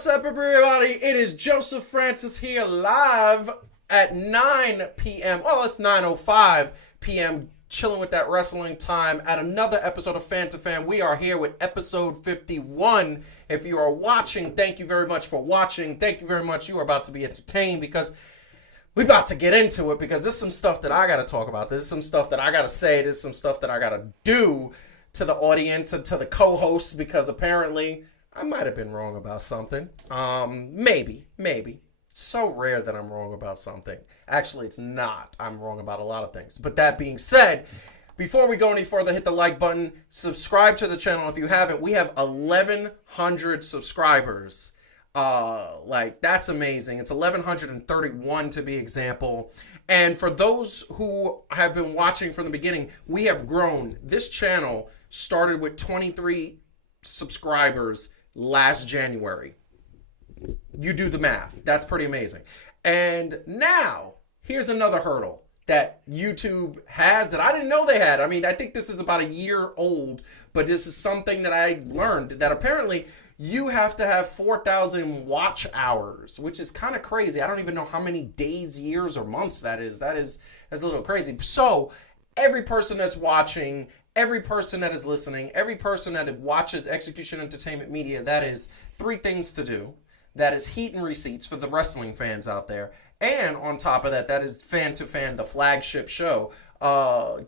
What's up, everybody? It is Joseph Francis here live at 9 p.m. Well, it's 9:05 p.m. Chilling with that wrestling time at another episode of Fan to Fan. We are here with episode 51. If you are watching, thank you very much for watching. Thank you very much. You are about to be entertained because we're about to get into it because there's some stuff that I got to talk about. There's some stuff that I got to say. There's some stuff that I got to do to the audience and to the co-hosts because apparently I might have been wrong about something. Maybe. It's so rare that I'm wrong about something. Actually, it's not. I'm wrong about a lot of things. But that being said, before we go any further, hit the like button. Subscribe to the channel if you haven't. We have 1,100 subscribers. That's amazing. It's 1,131 to be example. And for those who have been watching from the beginning, we have grown. This channel started with 23 subscribers last January. You do the math. That's pretty amazing. And now, here's another hurdle that YouTube has that I didn't know they had. I mean, I think this is about a year old, but this is something that I learned that apparently you have to have 4,000 watch hours, which is kind of crazy. I don't even know how many days, years, or months that is. That's a little crazy. So every person that's watching, every person that is listening, every person that watches Execution Entertainment Media, that is 3 things to do. That is heat and receipts for the wrestling fans out there. And on top of that, that is Fan to Fan, the flagship show.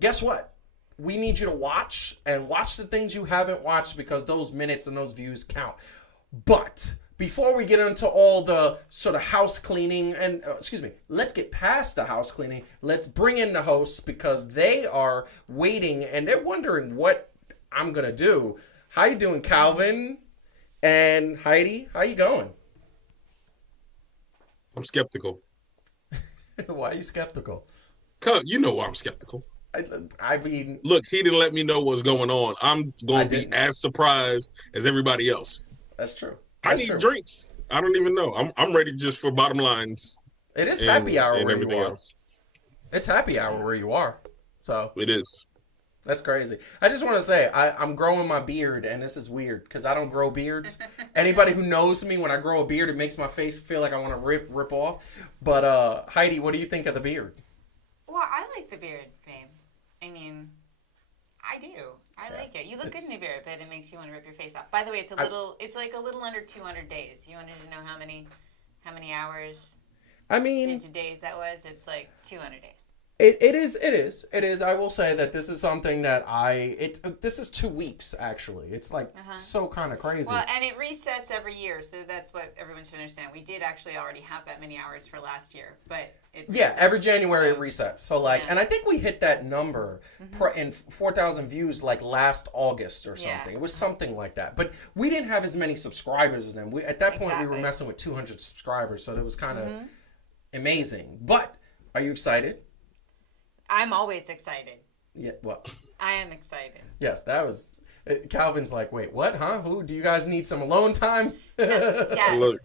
Guess what? We need you to watch the things you haven't watched because those minutes and those views count. But before we get into all the sort of house cleaning and, let's get past the house cleaning. Let's bring in the hosts because they are waiting and they're wondering what I'm going to do. How you doing, Calvin and Heidi? How you going? I'm skeptical. Why are you skeptical? Cause you know why I'm skeptical. I mean, look, he didn't let me know what's going on. I'm going to be as surprised as everybody else. That's true. I need drinks. I don't even know. I'm ready just for bottom lines. It is happy hour and where everything you are. Else. It's happy hour where you are. So it is. That's crazy. I just want to say, I'm growing my beard, and this is weird, because I don't grow beards. Anybody who knows me, when I grow a beard, it makes my face feel like I want to rip off. But, Heidi, what do you think of the beard? Well, I like the beard, babe. I mean, I do. I like it. You look good in a beard, but it makes you want to rip your face off. By the way, it's like a little under 200 days. You wanted to know how many hours? I mean, into days that was? It's like 200 days. It is. I will say that this is something that this is 2 weeks, actually. It's like so kind of crazy. Well, and it resets every year, so that's what everyone should understand. We did actually already have that many hours for last year, but it resets. Yeah, every January it resets. So and I think we hit that number in 4,000 views like last August or something. Yeah. It was something like that. But we didn't have as many subscribers as them. At that point, we were messing with 200 subscribers, so it was kind of amazing. But are you excited? I'm always excited. Yeah, well. I am excited. Yes, that was... Calvin's like, wait, what, huh? Who? Do you guys need some alone time? Yeah. Look.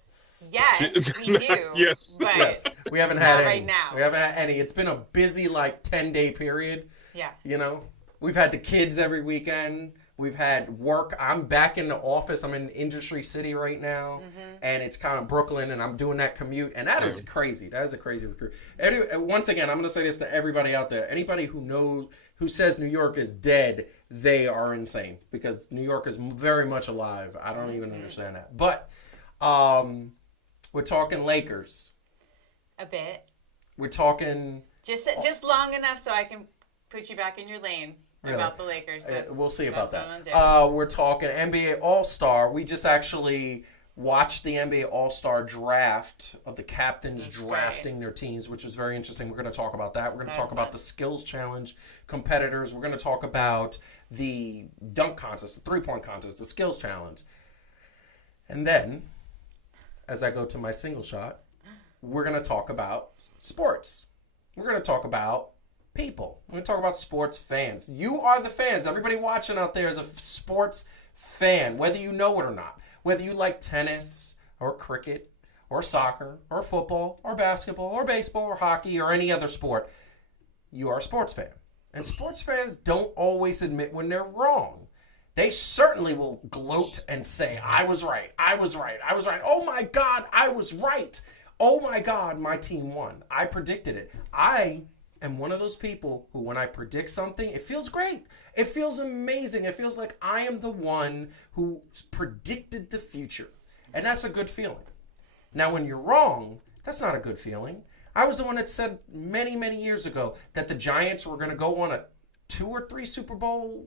Yes, we do. Yes. But yes. We haven't had any. Right now. We haven't had any. It's been a busy, 10-day period. Yeah. You know? We've had the kids every weekend. We've had work. I'm back in the office. I'm in Industry City right now, and it's kind of Brooklyn, and I'm doing that commute, and that is crazy. That is a crazy recruit. Anyway, once again, I'm going to say this to everybody out there. Anybody who says New York is dead, they are insane, because New York is very much alive. I don't even understand that. But we're talking Lakers. A bit. We're talking... Just long enough so I can put you back in your lane. Really? About the Lakers. We'll see about that. We're talking NBA All-Star. We just actually watched the NBA All-Star draft of the captains drafting their teams, which was very interesting. We're going to talk about that. We're going to talk about the skills challenge competitors. We're going to talk about the dunk contest, the three-point contest, the skills challenge. And then, as I go to my single shot, we're going to talk about sports. We're going to talk about people. We're going to talk about sports fans. You are the fans. Everybody watching out there is a sports fan, whether you know it or not. Whether you like tennis or cricket or soccer or football or basketball or baseball or hockey or any other sport, you are a sports fan. And sports fans don't always admit when they're wrong. They certainly will gloat and say, I was right. I was right. I was right. Oh my God, I was right. Oh my God, my team won. I predicted it. I am one of those people who, when I predict something, it feels great. It feels amazing. It feels like I am the one who predicted the future. And that's a good feeling. Now, when you're wrong, that's not a good feeling. I was the one that said many, many years ago that the Giants were going to go on a 2 or 3 Super Bowl,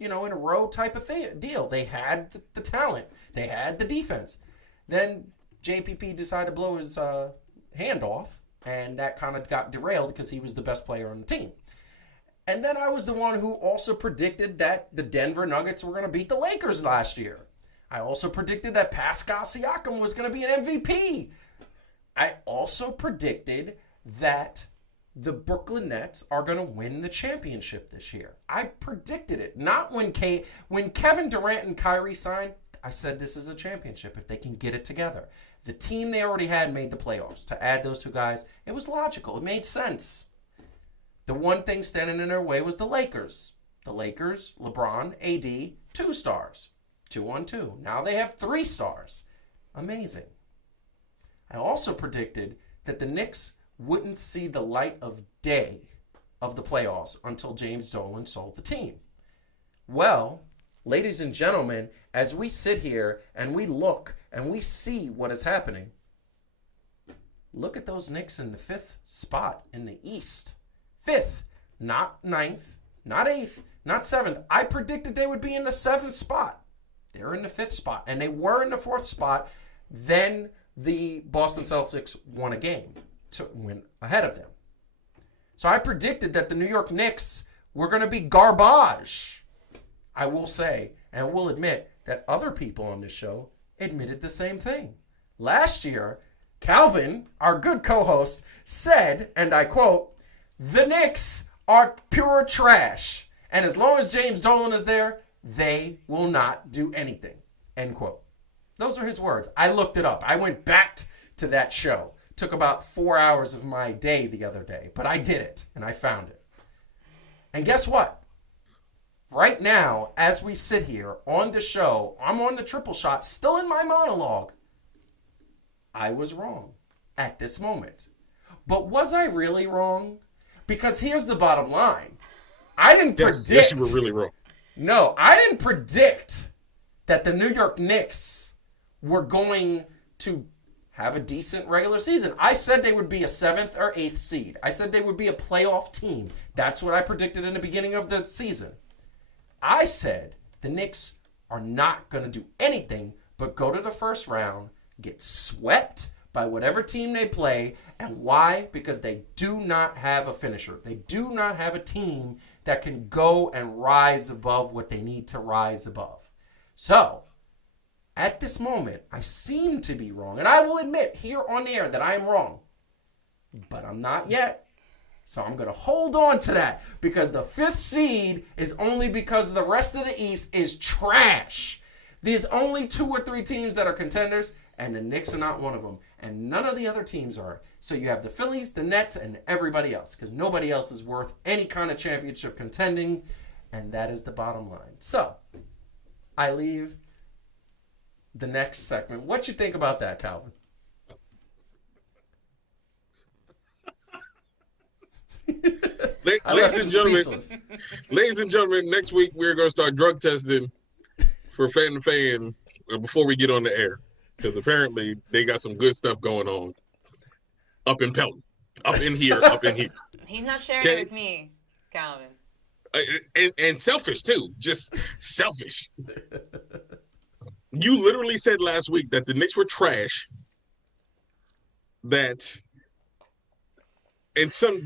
in a row type of deal. They had the talent. They had the defense. Then JPP decided to blow his hand off, and that kind of got derailed because he was the best player on the team. And then I was the one who also predicted that the Denver Nuggets were going to beat the Lakers last year. I also predicted that Pascal Siakam was going to be an MVP. I also predicted that the Brooklyn Nets are going to win the championship this year. I predicted it. Not when Kevin Durant and Kyrie signed, I said this is a championship if they can get it together. The team they already had made the playoffs. To add those two guys, it was logical. It made sense. The one thing standing in their way was the Lakers. The Lakers, LeBron, AD, 2 stars. 2-on-2. Now they have 3 stars. Amazing. I also predicted that the Knicks wouldn't see the light of day of the playoffs until James Dolan sold the team. Well, ladies and gentlemen, as we sit here and we look and we see what is happening, look at those Knicks in the 5th spot in the East. 5th, not 9th, not 8th, not 7th. I predicted they would be in the 7th spot. They're in the 5th spot, and they were in the 4th spot. Then the Boston Celtics won a game to win ahead of them. So I predicted that the New York Knicks were going to be garbage. I will say, and will admit, that other people on this show admitted the same thing. Last year, Calvin, our good co-host, said, and I quote, "The Knicks are pure trash, and as long as James Dolan is there, they will not do anything." End quote. Those are his words. I looked it up. I went back to that show. Took about 4 hours of my day the other day, but I did it, and I found it. And guess what? Right now, as we sit here on the show, I'm on the triple shot, still in my monologue. I was wrong at this moment. But was I really wrong? Because here's the bottom line. I didn't predict. Yes, you were really wrong. No, I didn't predict that the New York Knicks were going to have a decent regular season. I said they would be a 7th or 8th seed. I said they would be a playoff team. That's what I predicted in the beginning of the season. I said the Knicks are not going to do anything but go to the first round, get swept by whatever team they play. And why? Because they do not have a finisher. They do not have a team that can go and rise above what they need to rise above. So, at this moment, I seem to be wrong. And I will admit here on the air that I am wrong. But I'm not yet. So I'm going to hold on to that. Because the 5th seed is only because the rest of the East is trash. There's only 2 or 3 teams that are contenders. And the Knicks are not one of them. And none of the other teams are. So you have the Phillies, the Nets, and everybody else. Because nobody else is worth any kind of championship contending. And that is the bottom line. So, I leave the next segment. What you think about that, Calvin? Ladies and gentlemen, next week we're going to start drug testing for Fan to Fan before we get on the air. Because apparently they got some good stuff going on up in Pelham. Up in here. He's not sharing it with me, Calvin. And selfish, too. Just selfish. You literally said last week that the Knicks were trash. And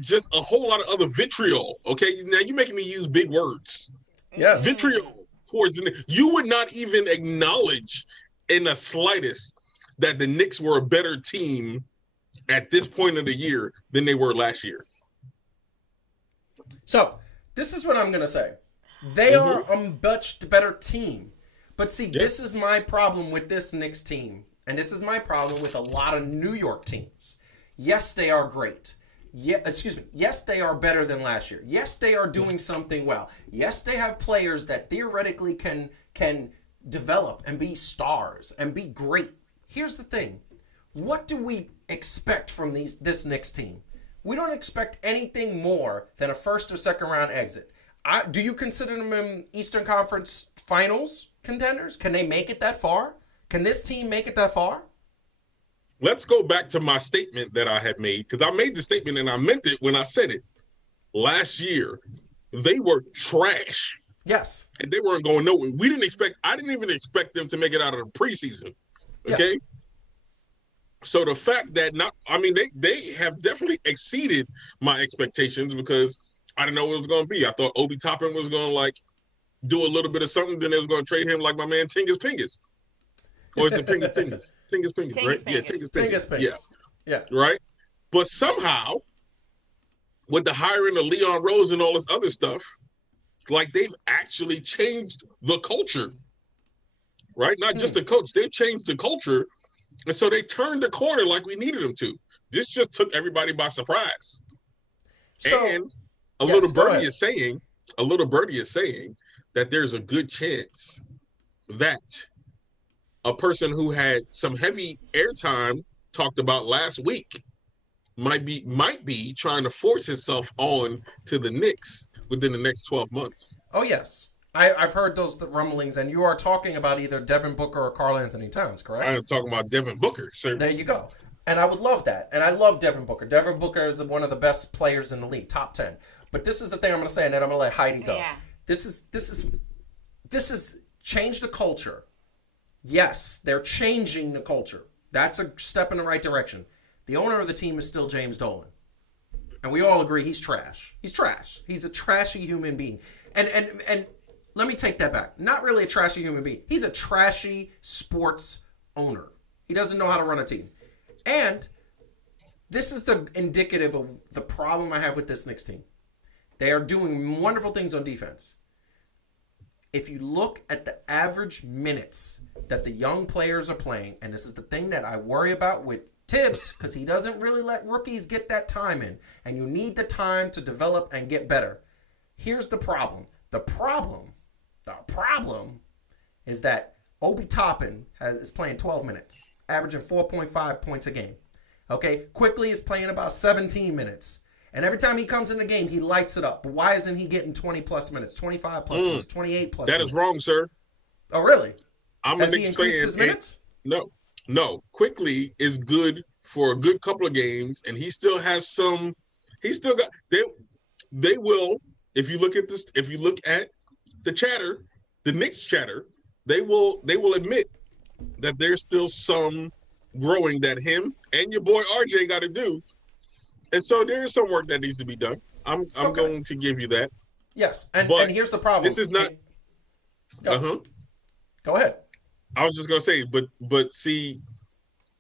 just a whole lot of other vitriol. Okay, now you're making me use big words. Yeah, vitriol towards the Knicks. You would not even acknowledge in the slightest that the Knicks were a better team at this point of the year than they were last year. So this is what I'm gonna say. They are a much better team. But see, This is my problem with this Knicks team. And this is my problem with a lot of New York teams. Yes, they are great. Yeah, excuse me. Yes, they are better than last year. Yes, they are doing something well. Yes, they have players that theoretically can develop and be stars and be great. Here's the thing. What do we expect from this Knicks team? We don't expect anything more than a first or second round exit. Do you consider them in Eastern Conference Finals contenders? Can they make it that far? Can this team make it that far? Let's go back to my statement that I had made, because I made the statement and I meant it when I said it. Last year, they were trash. Yes. And they weren't going nowhere. I didn't even expect them to make it out of the preseason. Okay? Yeah. So the fact that they have definitely exceeded my expectations, because I didn't know what it was going to be. I thought Obi Toppin was going to do a little bit of something, then they was going to trade him like my man Tingus Pingus. Or is it Tingus Pingus, right? Yeah, Tingus Pingus. Yeah. Right? But somehow, with the hiring of Leon Rose and all this other stuff, they've actually changed the culture. Right? Not just the coach. They've changed the culture. And so they turned the corner like we needed them to. This just took everybody by surprise. So, and a little birdie is saying that there's a good chance that a person who had some heavy airtime talked about last week might be trying to force himself on to the Knicks within the next 12 months. Oh, yes. I've heard those rumblings, and you are talking about either Devin Booker or Karl Anthony Towns, correct? I am talking about Devin Booker, sir. There you go. And I would love that. And I love Devin Booker. Devin Booker is one of the best players in the league, top 10. But this is the thing I'm going to say, and then I'm going to let Heidi go. Yeah. This is change the culture. Yes, they're changing the culture. That's a step in the right direction. The owner of the team is still James Dolan. And we all agree he's trash. He's trash. He's a trashy human being. And let me take that back. Not really a trashy human being. He's a trashy sports owner. He doesn't know how to run a team. And this is the indicative of the problem I have with this Knicks team. They are doing wonderful things on defense. If you look at the average minutes that the young players are playing, and this is the thing that I worry about with Tibbs, because he doesn't really let rookies get that time in, and you need the time to develop and get better. Here's the problem. The problem is that Obi Toppin is playing 12 minutes, averaging 4.5 points a game. Okay, Quickly is playing about 17 minutes. And every time he comes in the game, he lights it up. But why isn't he getting 20-plus minutes, 25-plus minutes, 28-plus minutes? That is wrong, sir. Oh, really? Has he increased his minutes? No. Quickly is good for a good couple of games, and he still has some. He still got. They will. If you look at this, if you look at the chatter, the Knicks chatter, they will admit that there's still some growing that him and your boy RJ got to do. And so there is some work that needs to be done. I'm going to give you that. Yes, and here's the problem. This is not. Go ahead. I was just gonna say, but see,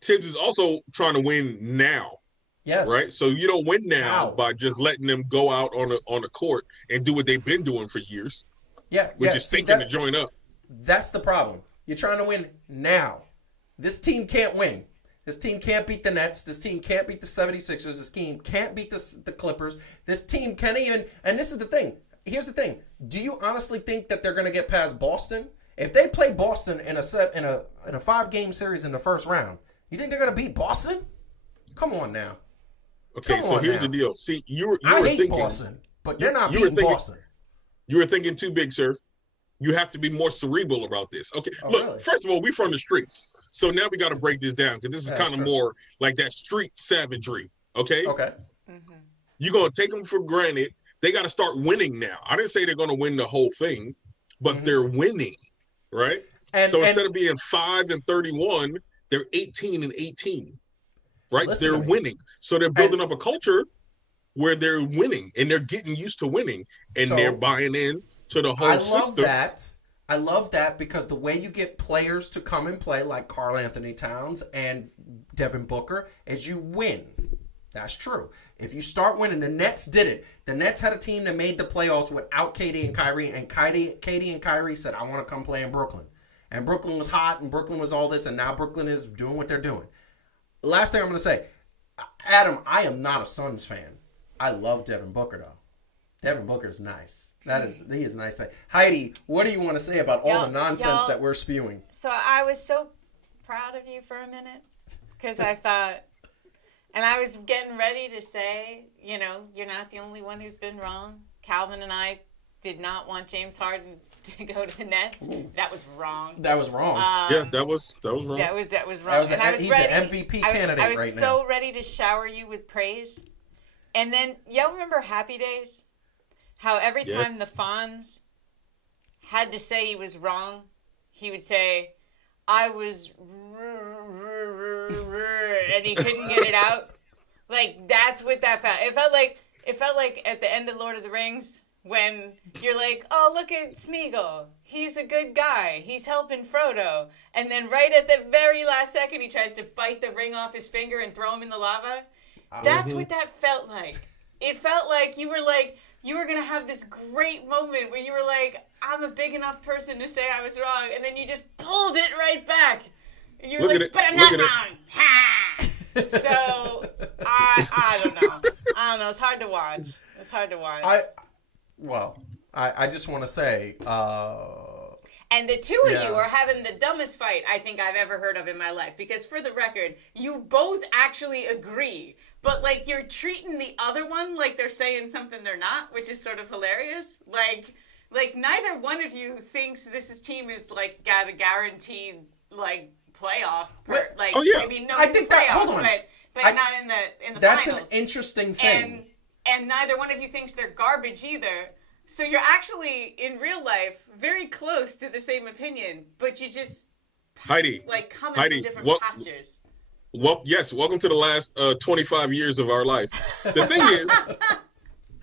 Tibbs is also trying to win now. Yes. Right. So you don't win now by just letting them go out on the court and do what they've been doing for years. Yeah. Which is thinking to join up. That's the problem. You're trying to win now. This team can't win. This team can't beat the Nets. This team can't beat the 76ers. This team can't beat the Clippers. This team can't even. And this is the thing. Here's the thing. Do you honestly think that they're going to get past Boston? If they play Boston in a 5-game series in the first round, you think they're going to beat Boston? Come on now. Okay, so here's the deal. See, I hate thinking Boston, but they're not beating Boston. You were thinking too big, sir. You have to be more cerebral about this. Okay, look, really? First of all, we from the streets. So now we got to break this down, because this is kind of more like that street savagery, okay? Okay. Mm-hmm. You're going to take them for granted. They got to start winning now. I didn't say they're going to win the whole thing, but they're winning, right? So instead of being 5-31, they're 18-18, right? They're winning. So they're building up a culture where they're winning, and they're getting used to winning, and they're buying in to the whole system. I love that because the way you get players to come and play like Karl Anthony Towns and Devin Booker is you win. That's true. If you start winning, the Nets did it. The Nets had a team that made the playoffs without KD and Kyrie, and KD and Kyrie said, I want to come play in Brooklyn. And Brooklyn was hot, and Brooklyn was all this, and now Brooklyn is doing what they're doing. Last thing I'm going to say, Adam, I am not a Suns fan. I love Devin Booker, though. Devin Booker's nice. He is a nice guy. Heidi, what do you want to say about all the nonsense that we're spewing? So I was so proud of you for a minute because I thought, and I was getting ready to say, you know, you're not the only one who's been wrong. Calvin and I did not want James Harden to go to the Nets. Ooh. That was wrong. That was wrong. That was wrong. That was wrong. He's an MVP candidate right now. I was so ready to shower you with praise. And then, y'all remember Happy Days? How every time the Fonz had to say he was wrong, he would say, I was and he couldn't get it out. Like, that's what that felt. It felt like at the end of Lord of the Rings when you're like, oh, look at Smeagol. He's a good guy. He's helping Frodo. And then right at the very last second, he tries to bite the ring off his finger and throw him in the lava. That's what that felt like. It felt like you were going to have this great moment where you were like, I'm a big enough person to say I was wrong. And then you just pulled it right back. And you were like, but I'm not wrong. Ha! So, I don't know. It's hard to watch. I just want to say... And the two of you are having the dumbest fight I think I've ever heard of in my life. Because for the record, you both actually agree. But, like, you're treating the other one like they're saying something they're not, which is sort of hilarious. Like neither one of you thinks this team is, like, got a guaranteed, like, playoff. I mean, no, I think playoffs, hold on. But not in the that's finals. That's an interesting thing. And neither one of you thinks they're garbage either. So you're actually, in real life, very close to the same opinion, but you just, coming from different postures. Well, yes, welcome to the last 25 years of our life. The thing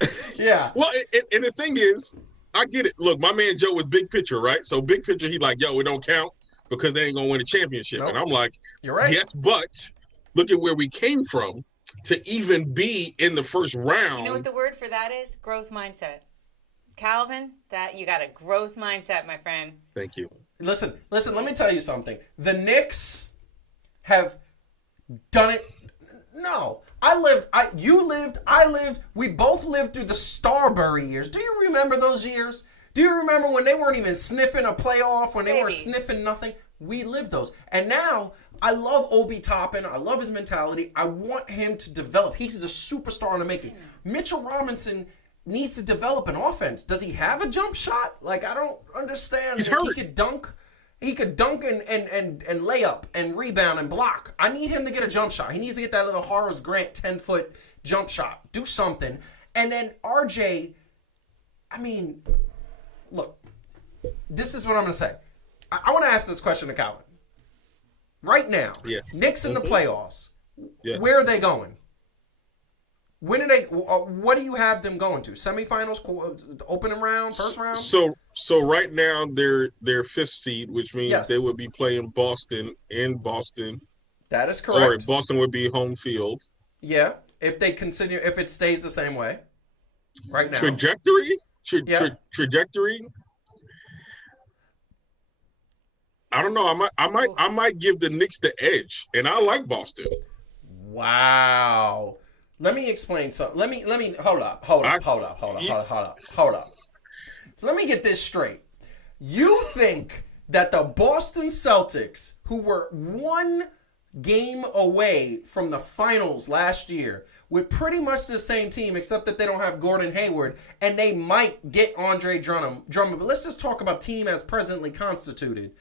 is... yeah. Well, and the thing is, I get it. Look, my man Joe was big picture, right? So big picture, he like, it don't count because they ain't going to win a championship. Nope. And I'm like, you're right. Yes, but look at where we came from to even be in the first round. You know what the word for that is? Growth mindset. Calvin, you got a growth mindset, my friend. Thank you. Listen, let me tell you something. The Knicks have done it. No. You lived, I lived, we both lived through the Starbury years. Do you remember those years? Do you remember when they weren't even sniffing a playoff, when they were sniffing nothing? We lived those. And now, I love Obi Toppin. I love his mentality. I want him to develop. He's a superstar in the making. Mitchell Robinson needs to develop an offense. Does he have a jump shot? Like, I don't understand. He's hurt. He could dunk and lay up and rebound and block. I need him to get a jump shot. He needs to get that little Horace Grant 10-foot jump shot. Do something. And then RJ, I mean, look, this is what I'm going to say. I want to ask this question to Calvin. Right now, Knicks in the playoffs, where are they going? When are they? What do you have them going to? Semifinals, opening round, first round? So right now they're fifth seed, which means they would be playing Boston in Boston. That is correct. Or Boston would be home field. Yeah, if it stays the same way. Right now. Trajectory. I don't know. I might give the Knicks the edge, and I like Boston. Wow. Let me explain something. Let me hold up. Let me get this straight. You think that the Boston Celtics, who were one game away from the finals last year, with pretty much the same team, except that they don't have Gordon Hayward, and they might get Andre Drummond, but let's just talk about team as presently constituted.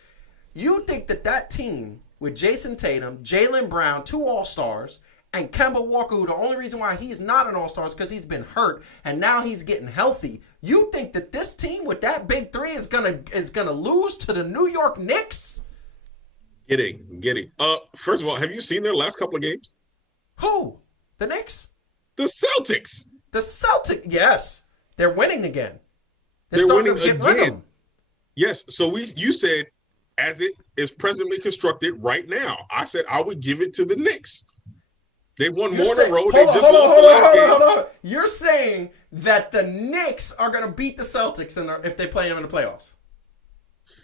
You think that team with Jason Tatum, Jaylen Brown, 2 All-Stars, and Kemba Walker, who the only reason why he's not an All-Star is because he's been hurt, and now he's getting healthy. You think that this team with that big three is gonna lose to the New York Knicks? Get it. First of all, have you seen their last couple of games? Who? The Knicks? The Celtics. The Celtics, yes. They're winning again. They're winning again. Yes, so you said, as it is presently constructed right now, I said I would give it to the Knicks. They won more in a row. They just lost the last game. Hold on. You're saying that the Knicks are going to beat the Celtics if they play them in the playoffs?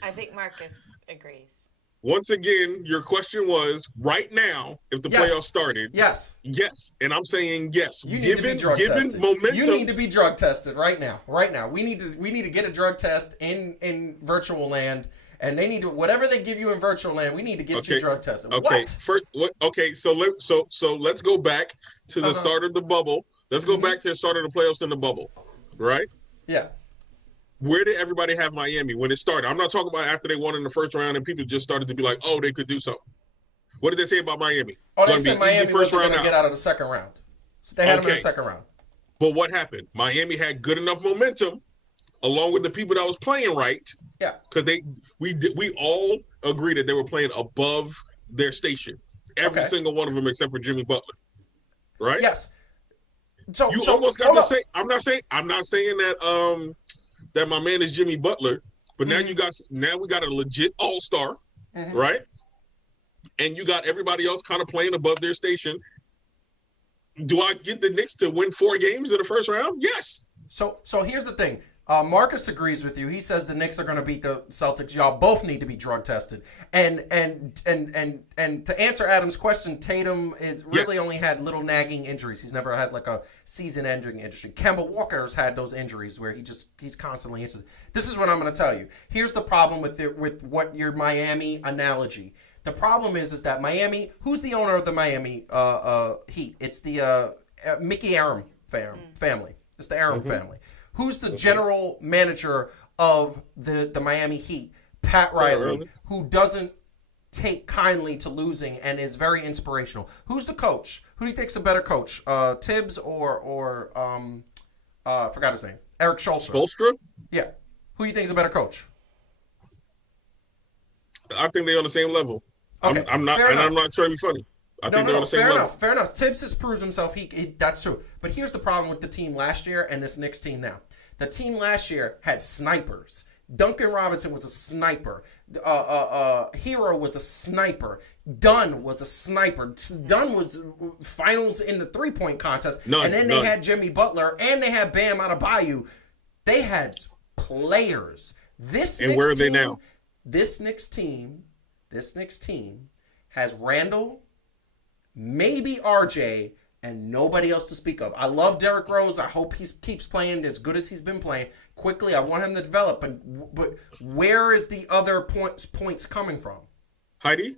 I think Marcus agrees. Once again, your question was right now if the Yes. playoffs started. Yes. Yes, and I'm saying yes. You need to be drug tested. Momentum, you need to be drug tested right now. Right now, we need to get a drug test in virtual land, and they need to whatever they give you in virtual land. We need to get you drug tested. Okay, What? Okay, so let's go back to the start of the bubble. Let's go back to the start of the playoffs in the bubble, right? Yeah. Where did everybody have Miami when it started? I'm not talking about after they won in the first round and people just started to be like, oh, they could do something. What did they say about Miami? Oh, they said Miami wasn't going to get out of the second round. So they had them in the second round. But what happened? Miami had good enough momentum, along with the people that was playing right. Yeah. Because we all agreed that they were playing above their station. Every single one of them except for Jimmy Butler. Right? Yes. So you almost got to say. I'm not saying that that my man is Jimmy Butler, but now we got a legit all-star, right? And you got everybody else kind of playing above their station. Do I get the Knicks to win 4 games in the first round? Yes. So here's the thing. Marcus agrees with you. He says the Knicks are going to beat the Celtics. Y'all both need to be drug tested. And to answer Adam's question, Tatum is really only had little nagging injuries. He's never had like a season-ending injury. Kemba Walker's had those injuries where he's constantly injured. This is what I'm going to tell you. Here's the problem with what your Miami analogy. The problem is that Miami. Who's the owner of the Miami Heat? It's the Mickey Aram family. It's the Aram family. Who's the general manager of the Miami Heat? Pat Riley, who doesn't take kindly to losing and is very inspirational. Who's the coach? Who do you think's a better coach? Tibbs or I forgot his name. Eric Spoelstra. Spoelstra? Yeah. Who do you think is a better coach? I think they're on the same level. Okay. I'm not trying to be funny. I think they're on the same level. Fair enough. Tibbs has proved himself. He that's true. But here's the problem with the team last year and this Knicks team now. The team last year had snipers. Duncan Robinson was a sniper. Hero was a sniper. Dunn was a sniper. Dunn was finals in the 3-point contest. And then they had Jimmy Butler and they had Bam Adebayo. They had players. Where are they now? This Knicks team has Randall, maybe RJ, and nobody else to speak of. I love Derrick Rose. I hope he keeps playing as good as he's been playing. Quickly, I want him to develop. But where is the other points coming from? Heidi,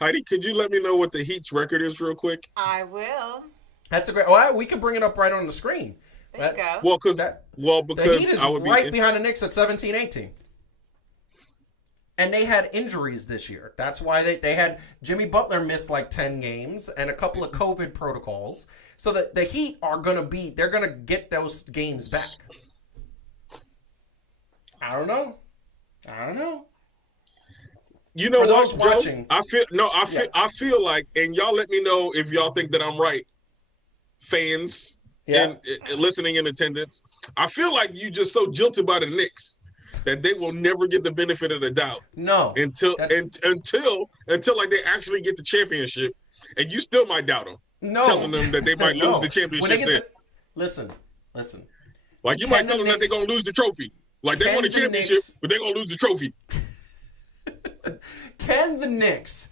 could you let me know what the Heat's record is real quick? I will. That's a great. Oh, we can bring it up right on the screen. There you go. Well, because the Heat is right behind the Knicks at 17-18. And they had injuries this year. That's why they had Jimmy Butler missed like 10 games and a couple of COVID protocols. So the Heat are going to they're going to get those games back. I don't know. You know what, Joe? Watching, I feel like, and y'all let me know if y'all think that I'm right, fans and listening in attendance. I feel like you just so jilted by the Knicks that they will never get the benefit of the doubt. No. Until like they actually get the championship, and you still might doubt them. No. Telling them that they might lose the championship there. Listen. Like you might tell them that they're gonna lose the trophy. Like they won a championship, but they're gonna lose the trophy. Can the Knicks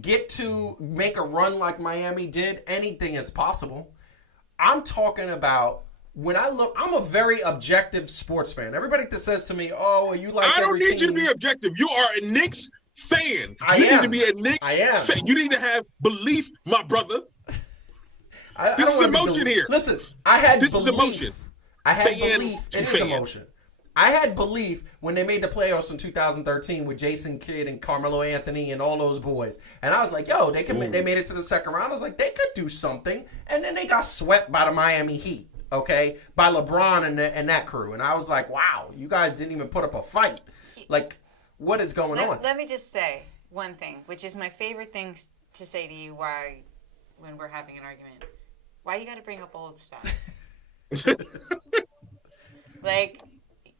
get to make a run like Miami did? Anything is possible. I'm talking about. When I look, I'm a very objective sports fan. Everybody that says to me, "Oh, you like?" I don't need you to be objective. You are a Knicks fan. You need to be a Knicks fan. You need to have belief, my brother. This is emotion here. Listen, I had this is emotion. I had belief. It is emotion. I had belief when they made the playoffs in 2013 with Jason Kidd and Carmelo Anthony and all those boys. And I was like, yo, they made it to the second round. I was like, they could do something. And then they got swept by the Miami Heat. Okay, by LeBron and that crew. And I was like, wow, you guys didn't even put up a fight. Like, what is going on? Let me just say one thing, which is my favorite thing to say to you when we're having an argument. Why you got to bring up old stuff? Like,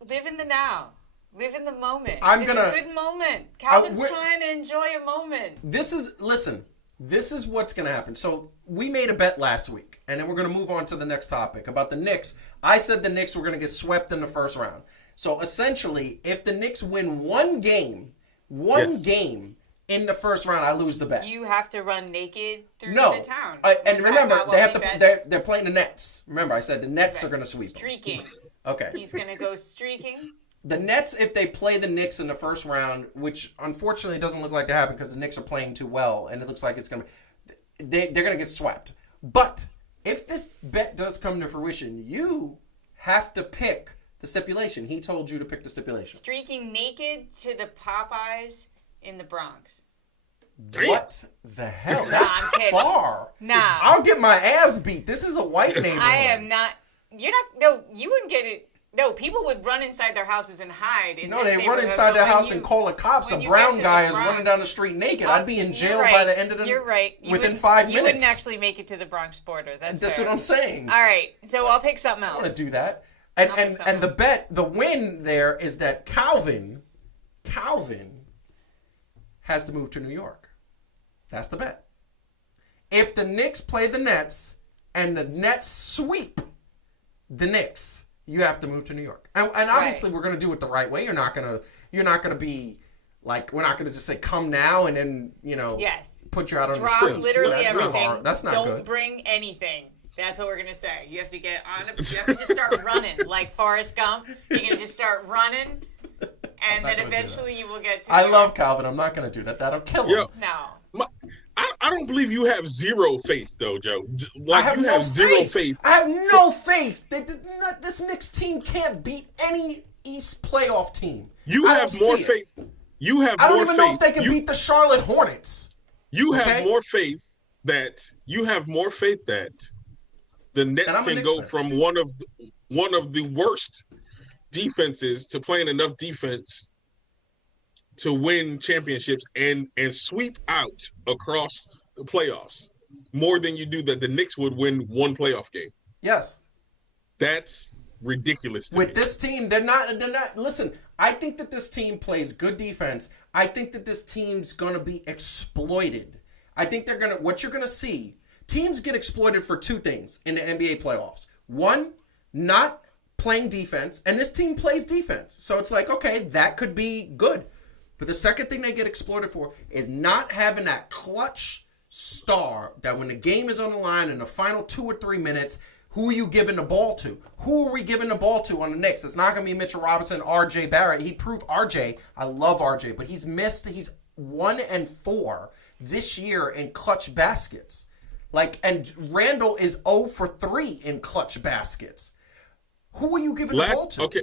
live in the now. Live in the moment. It's a good moment. Calvin's trying to enjoy a moment. This is what's going to happen. So we made a bet last week, and then we're going to move on to the next topic about the Knicks. I said the Knicks were going to get swept in the first round. So essentially, if the Knicks win one game one game in the first round, I lose the bet. You have to run naked through the town. And remember, they're playing the Nets. Remember, I said the Nets are going to sweep them. Streaking. Okay. He's going to go streaking. The Nets, if they play the Knicks in the first round, which unfortunately doesn't look like to happen because the Knicks are playing too well, and it looks like it's going to they're going to get swept. But if this bet does come to fruition, you have to pick the stipulation. He told you to pick the stipulation. Streaking naked to the Popeyes in the Bronx. What the hell? That's far. Nah. I'll get my ass beat. This is a white neighborhood. I am not. You're not. No, you wouldn't get it. No, people would run inside their houses and hide. They run inside their house and call the cops. A brown guy is running down the street naked. I'd be in jail by the end of the. You're right. Within 5 minutes. You wouldn't actually make it to the Bronx border. That's what I'm saying. All right, so I'll pick something else. I want to do that. And the win there is that Calvin has to move to New York. That's the bet. If the Knicks play the Nets and the Nets sweep the Knicks, you have to move to New York. And obviously we're going to do it the right way. You're not going to be like, we're not going to just say come now and then, put you out on the street. Drop literally everything. That's not good. Don't bring anything. That's what we're going to say. You have to get on you have to just start running like Forrest Gump. You're going to just start running and then eventually you will get to I love Calvin. I'm not going to do that. That'll kill him. No. I don't believe you have zero faith, though, Joe. Like, I have zero faith. I have no faith. This Knicks team can't beat any East playoff team. You have more faith. You have more faith. I don't even know if they can beat the Charlotte Hornets. You have more faith that the Nets can go from one of the worst defenses to playing enough defense to win championships and sweep out across the playoffs more than you do that the Knicks would win one playoff game. Yes. That's ridiculous to me. With this team, they're not listen, I think that this team plays good defense. I think that this team's going to be exploited. I think what you're going to see, teams get exploited for two things in the NBA playoffs. One, not playing defense, and this team plays defense. So it's like, okay, that could be good. But the second thing they get exploited for is not having that clutch star that when the game is on the line in the final 2 or 3 minutes, who are you giving the ball to? Who are we giving the ball to on the Knicks? It's not going to be Mitchell Robinson, R.J. Barrett. He proved R.J. I love R.J., but he's 1-4 this year in clutch baskets. And Randall is 0 for 3 in clutch baskets. Who are you giving the ball to? Okay.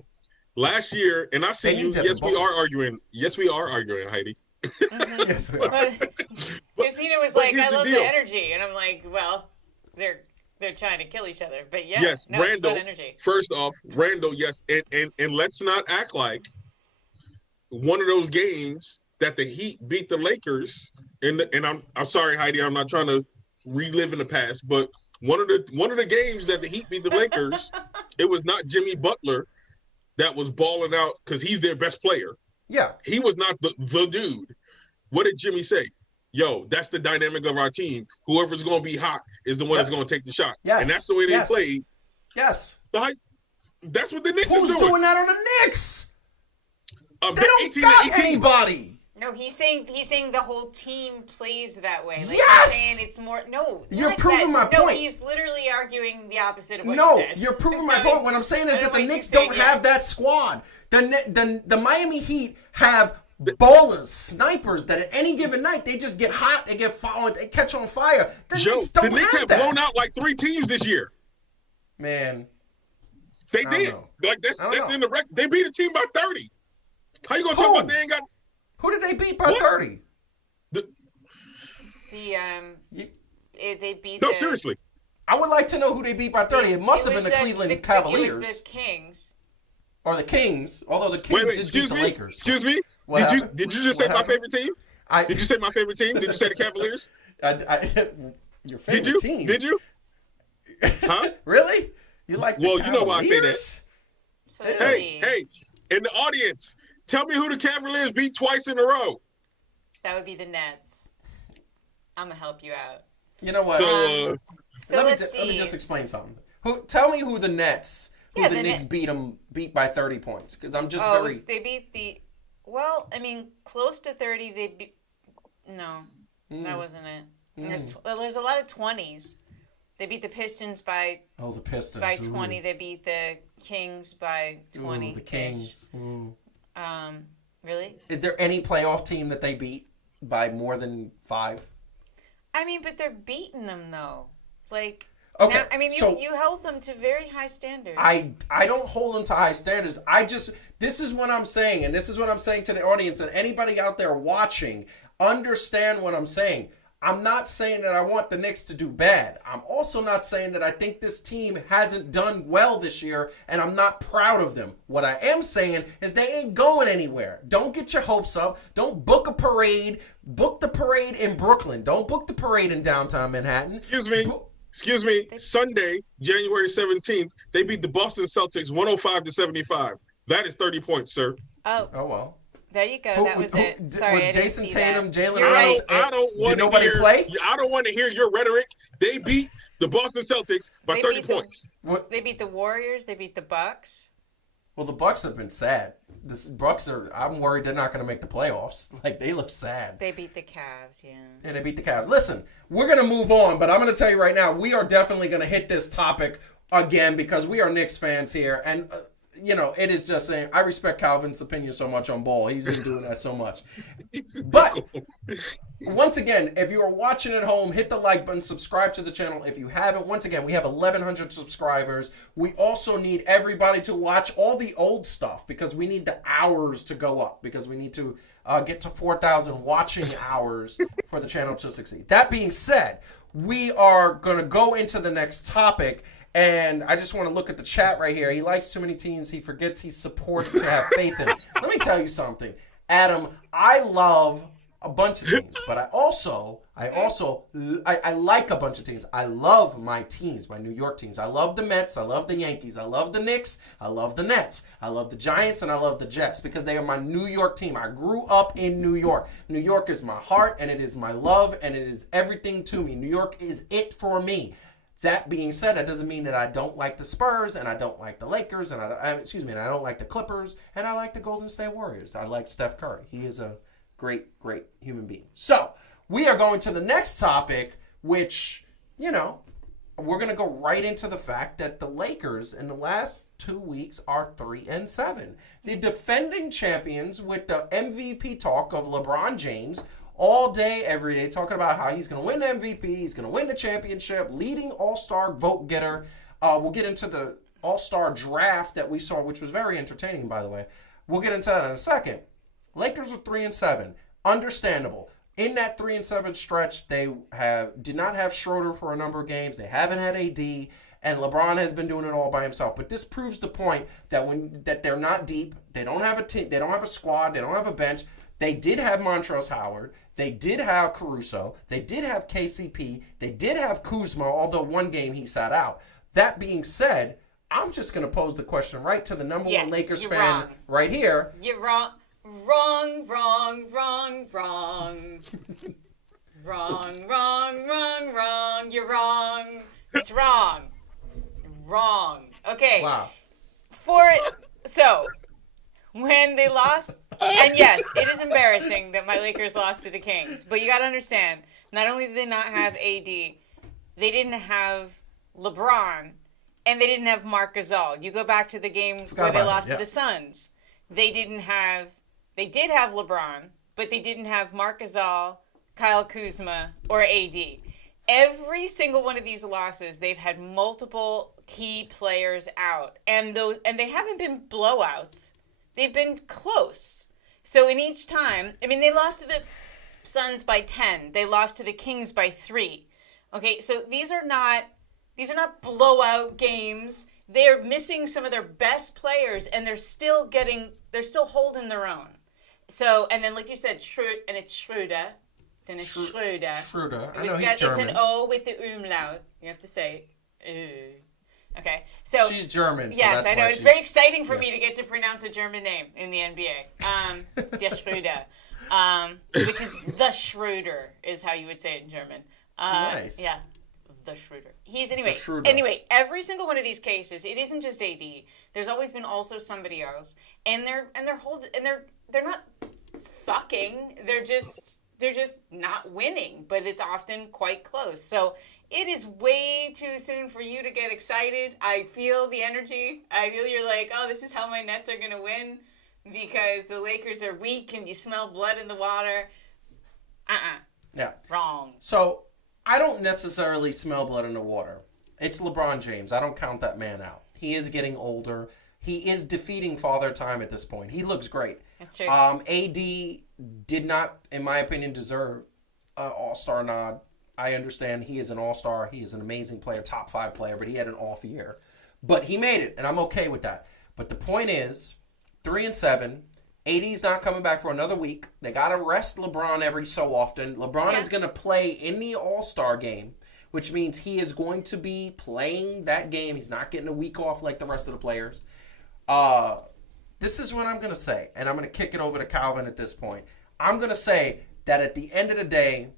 Last year, and I see you. Yes, we are arguing. Yes, we are arguing, Heidi. Yes, we are. Christina was like, "I love the energy," and I'm like, "Well, they're trying to kill each other." But yes, Randall. It's energy. First off, Randall, yes, and let's not act like one of those games that the Heat beat the Lakers. And I'm sorry, Heidi, I'm not trying to relive in the past, but one of the games that the Heat beat the Lakers, it was not Jimmy Butler that was balling out because he's their best player. Yeah. He was not the dude. What did Jimmy say? Yo, that's the dynamic of our team. Whoever's going to be hot is the one that's going to take the shot. Yes. And that's the way they played. Yes. That's what the Knicks is doing. Who's doing that on the Knicks? They don't got anybody. No, he's saying the whole team plays that way. Like, yes! He's saying it's more. No, you're proving my point. No, he's literally arguing the opposite of what you said. No, you're proving my point. What I'm saying is that the Knicks don't have that squad. The Miami Heat have ballers, snipers that at any given night they just get hot, they get fouled, they catch on fire. The Knicks have blown out like 3 teams this year. Man, they did. Like that's in the record. They beat a team by 30. How you gonna talk about they ain't got? Who did they beat by 30? They beat. No, seriously. I would like to know who they beat by 30. It must have been the Cleveland Cavaliers. It was the Kings. Or the Kings, although the Kings did beat the Lakers. Excuse me? Did you just say my favorite team? Did you say my favorite team? Did you say the Cavaliers? Your favorite team? Did you? Huh? Really? You like the Cavaliers? You know why I say that. So hey, in the audience, tell me who the Cavaliers beat twice in a row. That would be the Nets. I'm going to help you out. You know what? So let me just explain something. Tell me who the Nets, the Knicks beat by 30 points. Because I'm just They beat the... Well, I mean, close to 30. They beat. No, that wasn't it. And there's a lot of 20s. They beat the Pistons by. Oh, the Pistons by 20. Ooh. They beat the Kings by 20. Ooh, the Kings. Ooh. Really? Is there any playoff team that they beat by more than 5? I mean, but they're beating them though. Like. Okay. Now, I mean, you held them to very high standards. I don't hold them to high standards. This is what I'm saying, and this is what I'm saying to the audience and anybody out there watching. Understand what I'm saying. I'm not saying that I want the Knicks to do bad. I'm also not saying that I think this team hasn't done well this year, and I'm not proud of them. What I am saying is they ain't going anywhere. Don't get your hopes up. Don't book a parade. Book the parade in Brooklyn. Don't book the parade in downtown Manhattan. Excuse me. Sunday, January 17th, they beat the Boston Celtics 105-75. That is 30 points, sir. Oh well. There you go. That was it. Sorry, was Jason Tatum, Jalen Rose? I don't want to hear. Play? I don't want to hear your rhetoric. They beat the Boston Celtics by 30 points. They beat the Warriors. They beat the Bucks. Well, the Bucks have been sad. Bucks are. I'm worried they're not going to make the playoffs. Like, they look sad. They beat the Cavs, yeah. And they beat the Cavs. Listen, we're going to move on, but I'm going to tell you right now, we are definitely going to hit this topic again because we are Knicks fans here, and. It is just saying, I respect Calvin's opinion so much on ball. He's been doing that so much. But, once again, if you are watching at home, hit the like button, subscribe to the channel. If you haven't, once again, we have 1,100 subscribers. We also need everybody to watch all the old stuff because we need the hours to go up because we need to get to 4,000 watching hours for the channel to succeed. That being said, we are going to go into the next topic. And I just want to look at the chat right here. He likes too many teams. He forgets he's supported to have faith in. Let me tell you something, Adam. I love a bunch of teams, but I like a bunch of teams. I love my teams, my New York teams. I love the Mets. I love the Yankees. I love the Knicks. I love the Nets. I love the Giants, and I love the Jets because they are my New York team. I grew up in New York. New York is my heart, and it is my love, and it is everything to me. New York is it for me. That being said, that doesn't mean that I don't like the Spurs and I don't like the Lakers and I don't like the Clippers and I like the Golden State Warriors. I like Steph Curry. He is a great, great human being. So we are going to the next topic, which, we're going to go right into the fact that the Lakers in the last 2 weeks are 3-7. The defending champions with the MVP talk of LeBron James all day, every day, talking about how he's going to win the MVP, he's going to win the championship, leading all-star vote getter. We'll get into the all-star draft that we saw, which was very entertaining, by the way. We'll get into that in a second. Lakers are 3-7. Understandable. In that 3-7 stretch, they did not have Schroeder for a number of games. They haven't had AD, and LeBron has been doing it all by himself. But this proves the point that they're not deep. They don't have a team. They don't have a squad. They don't have a bench. They did have Montrezl Howard. They did have Caruso. They did have KCP. They did have Kuzma, although one game he sat out. That being said, I'm just going to pose the question right to the number one Lakers fan right here. You're wrong. Wrong. Wrong. You're wrong. It's wrong. Wrong. Okay. Wow. When they lost, and yes, it is embarrassing that my Lakers lost to the Kings, but you got to understand, not only did they not have AD, they didn't have LeBron, and they didn't have Marc Gasol. You go back to the game where they lost to the Suns. They did have LeBron, but they didn't have Marc Gasol, Kyle Kuzma, or AD. Every single one of these losses, they've had multiple key players out, and they haven't been blowouts. They've been close. So in each time, they lost to the Suns by 10. They lost to the Kings by 3. Okay, so these are not blowout games. They're missing some of their best players, and they're still holding their own. So, and then like you said, it's Schroeder. Then it's Schroeder. Schroeder. I know he's German. It's an O with the umlaut. You have to say, Okay, so she's German. So yes, I know. It's very exciting for me to get to pronounce a German name in the NBA. Der Schröder, which is the Schroeder, is how you would say it in German. Nice. Yeah, the Schroeder. Anyway. The Schroeder. Anyway, every single one of these cases, it isn't just AD. There's always been also somebody else, and they're not sucking. They're just not winning, but it's often quite close. So it is way too soon for you to get excited. I feel the energy. I feel you're like, oh, this is how my Nets are gonna win because the Lakers are weak and you smell blood in the water. Yeah. Wrong. So I don't necessarily smell blood in the water. It's LeBron James. I don't count that man out. He is getting older. He is defeating Father Time at this point. He looks great. That's true. AD did not, in my opinion, deserve an all-star nod. I understand he is an all-star. He is an amazing player, top 5 player, but he had an off year. But he made it, and I'm okay with that. But the point is, 3-7, AD's not coming back for another week. They got to rest LeBron every so often. LeBron is going to play in the all-star game, which means he is going to be playing that game. He's not getting a week off like the rest of the players. This is what I'm going to say, and I'm going to kick it over to Calvin at this point. I'm going to say that at the end of the day,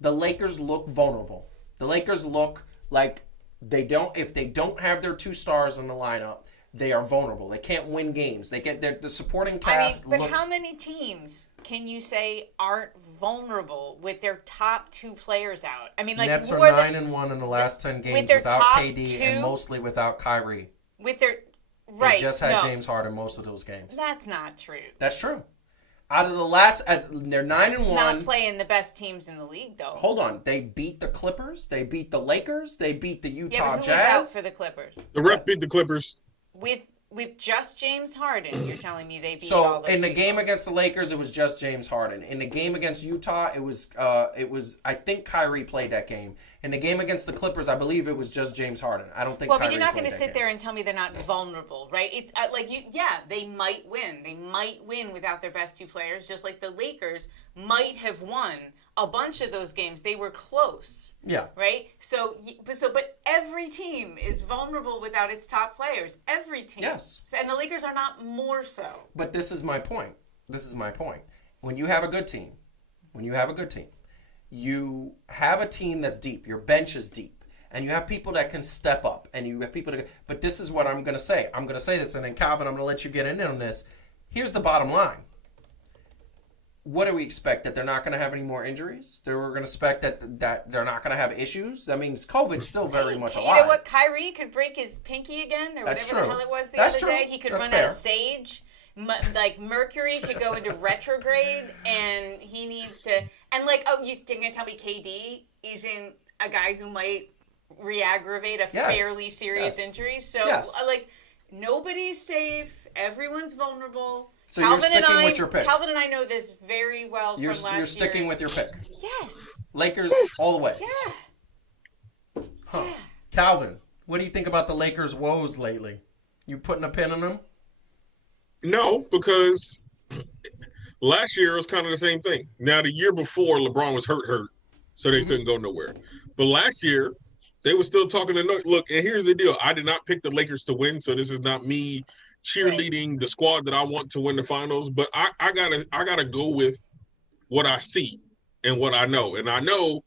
the Lakers look vulnerable. The Lakers look like if they don't have their 2 stars in the lineup, they are vulnerable. They can't win games. They get the supporting cast. But how many teams can you say aren't vulnerable with their top 2 players out? I mean, like Nets are more 9-1 in the last 10 games without KD and mostly without Kyrie. With their right, they just had James Harden most of those games. That's not true. That's true. Out of the last, they're 9-1. Not playing the best teams in the league, though. Hold on, they beat the Clippers. They beat the Lakers. They beat the Utah Jazz. Jazz. Was out for the Clippers? The ref beat the Clippers. With just James Harden, you're telling me they beat so all those in the people. game against the Lakers, it was just James Harden. In the game against Utah, it was I think Kyrie played that game. In the game against the Clippers, I believe it was just James Harden. I don't think. Well, Kyrie but you're not going to sit there and tell me they're not vulnerable, right? It's they might win. They might win without their best 2 players, just like the Lakers might have won a bunch of those games. They were close. Yeah. Right? But every team is vulnerable without its top players. Every team. Yes. And the Lakers are not more so. But this is my point. When you have a good team, you have a team that's deep. Your bench is deep. And you have people that can step up. And you have people that... But this is what I'm going to say. I'm going to say this, and then Calvin, I'm going to let you get in on this. Here's the bottom line. What do we expect? That they're not going to have any more injuries? We're going to expect that they're not going to have issues? I mean, COVID's still very much alive. You know what? Kyrie could break his pinky again, or whatever the hell it was the other day. He could run out of sage. Like Mercury could go into retrograde, and he needs to. And you're gonna tell me KD isn't a guy who might re-aggravate a fairly serious injury? So nobody's safe. Everyone's vulnerable. So you're sticking with your pick. Calvin and I know this very well from last year. You're sticking with your pick. Yes. Lakers all the way. Yeah. Huh. Yeah. Calvin, what do you think about the Lakers' woes lately? You putting a pin in them? No, because last year it was kind of the same thing. Now, the year before, LeBron was hurt, so they couldn't go nowhere. But last year, they were still talking to look, and here's the deal. I did not pick the Lakers to win, so this is not me cheerleading the squad that I want to win the finals. But I gotta go with what I see and what I know. And I know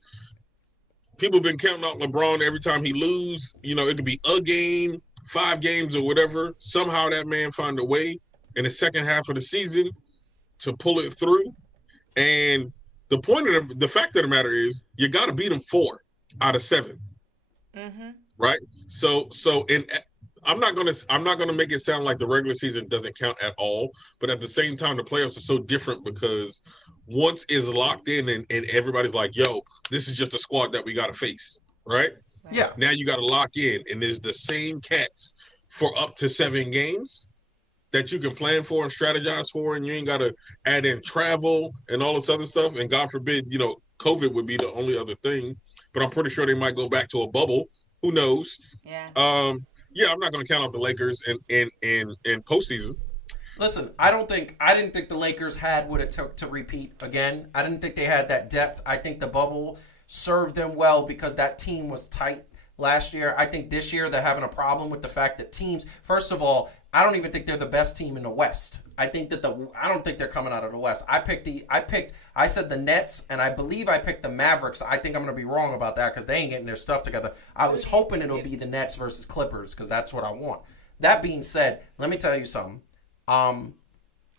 people have been counting out LeBron every time he lose. You know, it could be a game, 5 games or whatever. Somehow that man found a way in the second half of the season to pull it through. And the fact of the matter is you got to beat them 4 out of 7. Mm-hmm. Right? So I'm not gonna make it sound like the regular season doesn't count at all, but at the same time, the playoffs are so different because once it's locked in and everybody's like, yo, this is just a squad that we got to face, right? Yeah. Now you got to lock in, and there's the same cats for up to 7 games that you can plan for and strategize for, and you ain't got to add in travel and all this other stuff. And God forbid, COVID would be the only other thing, but I'm pretty sure they might go back to a bubble. Who knows? Yeah. I'm not going to count out the Lakers in postseason. Listen, I didn't think the Lakers had what it took to repeat again. I didn't think they had that depth. I think the bubble served them well because that team was tight. last year. I think this year they're having a problem with the fact that teams, first of all, I don't even think they're the best team in the West. I don't think they're coming out of the West. I said the Nets, and I believe I picked the Mavericks. I think I'm going to be wrong about that because they ain't getting their stuff together. I was hoping it'll be the Nets versus Clippers because that's what I want. That being said, let me tell you something.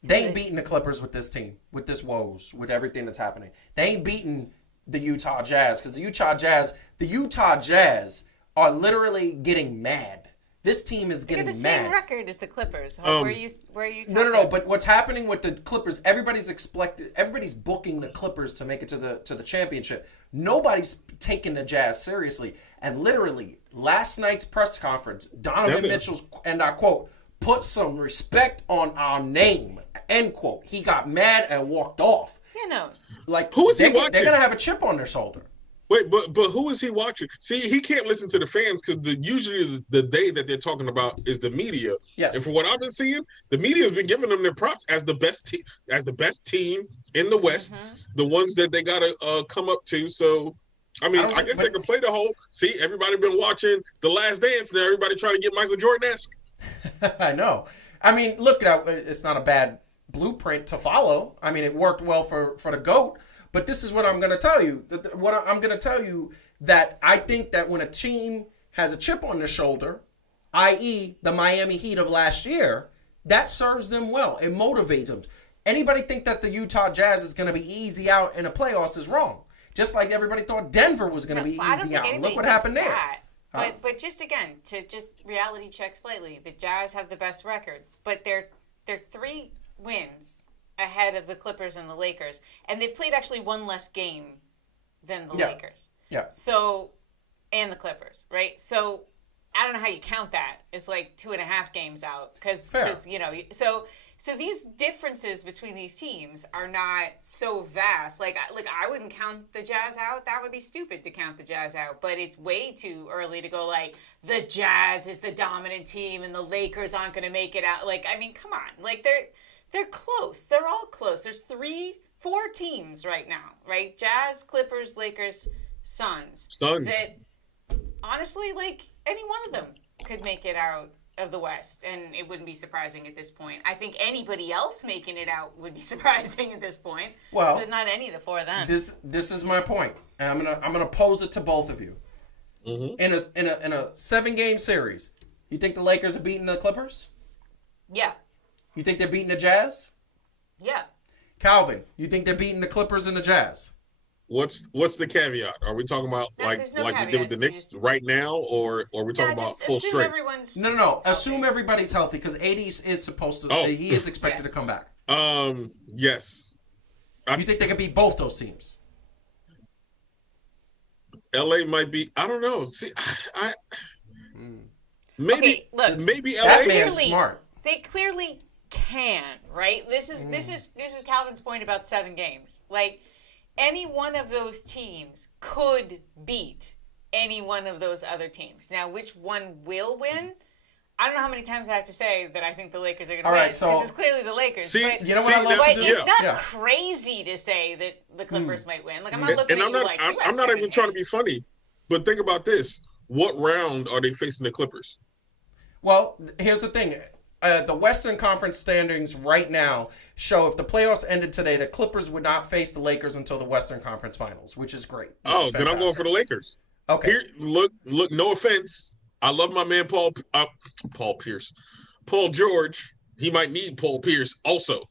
They ain't beating the Clippers with this team, with this woes, with everything that's happening. They ain't beating the Utah Jazz because the Utah Jazz are literally getting mad. This team is getting mad. They got the same record as the Clippers. Where are you talking? No. But what's happening with the Clippers? Everybody's booking the Clippers to make it to the championship. Nobody's taking the Jazz seriously. And literally, last night's press conference, Donovan Mitchell's, and I quote, "put some respect on our name," end quote. He got mad and walked off. Yeah, no. Like, who is he watching? They're gonna have a chip on their shoulder. Wait, but who is he watching? See, he can't listen to the fans because usually the day that they're talking about is the media. Yes. And from what I've been seeing, the media has been giving them their props as the best team in the West, the ones that they gotta come up to. So, I mean, I guess they can play the whole. See, everybody been watching The Last Dance. Now everybody trying to get Michael Jordan-esque. I know. I mean, look, it's not a bad blueprint to follow. I mean, it worked well for the GOAT. But this is what I'm going to tell you. I'm going to tell you that I think that when a team has a chip on their shoulder, i.e. the Miami Heat of last year, that serves them well. It motivates them. Anybody think that the Utah Jazz is going to be easy out in the playoffs is wrong. Just like everybody thought Denver was going to be easy out. Look what happened there. But just again, to just reality check slightly, the Jazz have the best record, but they're 3 wins ahead of the Clippers and the Lakers, and they've played actually one less game than the Lakers. Yeah. So, and the Clippers, right? So, I don't know how you count that. It's like 2.5 games out because you know. So these differences between these teams are not so vast. Like I wouldn't count the Jazz out. That would be stupid to count the Jazz out. But it's way too early to go like the Jazz is the dominant team and the Lakers aren't going to make it out. Like, I mean, come on. Like they're close. They're all close. There's 4 teams right now, right? Jazz, Clippers, Lakers, Suns. That honestly, like any one of them could make it out of the West, and it wouldn't be surprising at this point. I think anybody else making it out would be surprising at this point. Well, but not any of the 4 of them. This is my point, and I'm gonna pose it to both of you. Mm-hmm. In a 7-game series, you think the Lakers are beating the Clippers? Yeah. You think they're beating the Jazz? Yeah. Calvin, you think they're beating the Clippers and the Jazz? What's the caveat? Are we talking about like we did with the Knicks right now, or are we talking about full strength? No. Assume everybody's healthy because AD is supposed to. He is expected to come back. Yes. You think they could beat both those teams? LA might be. I don't know. See, maybe LA. That man's smart. They clearly can, right? This is Calvin's point about 7 games. Like, any one of those teams could beat any one of those other teams. Now, which one will win? I don't know how many times I have to say that I think the Lakers are going to win. Because it's clearly the Lakers. See, but, you know what I love to do? It's not crazy to say that the Clippers might win. Like, I'm not looking at you like, I'm not even trying to be funny, but think about this. What round are they facing the Clippers? Well, here's the thing. The Western Conference standings right now show if the playoffs ended today, the Clippers would not face the Lakers until the Western Conference Finals, which is great. Then I'm going for the Lakers. Okay. Here, look. No offense. I love my man Paul George. He might need Paul Pierce also,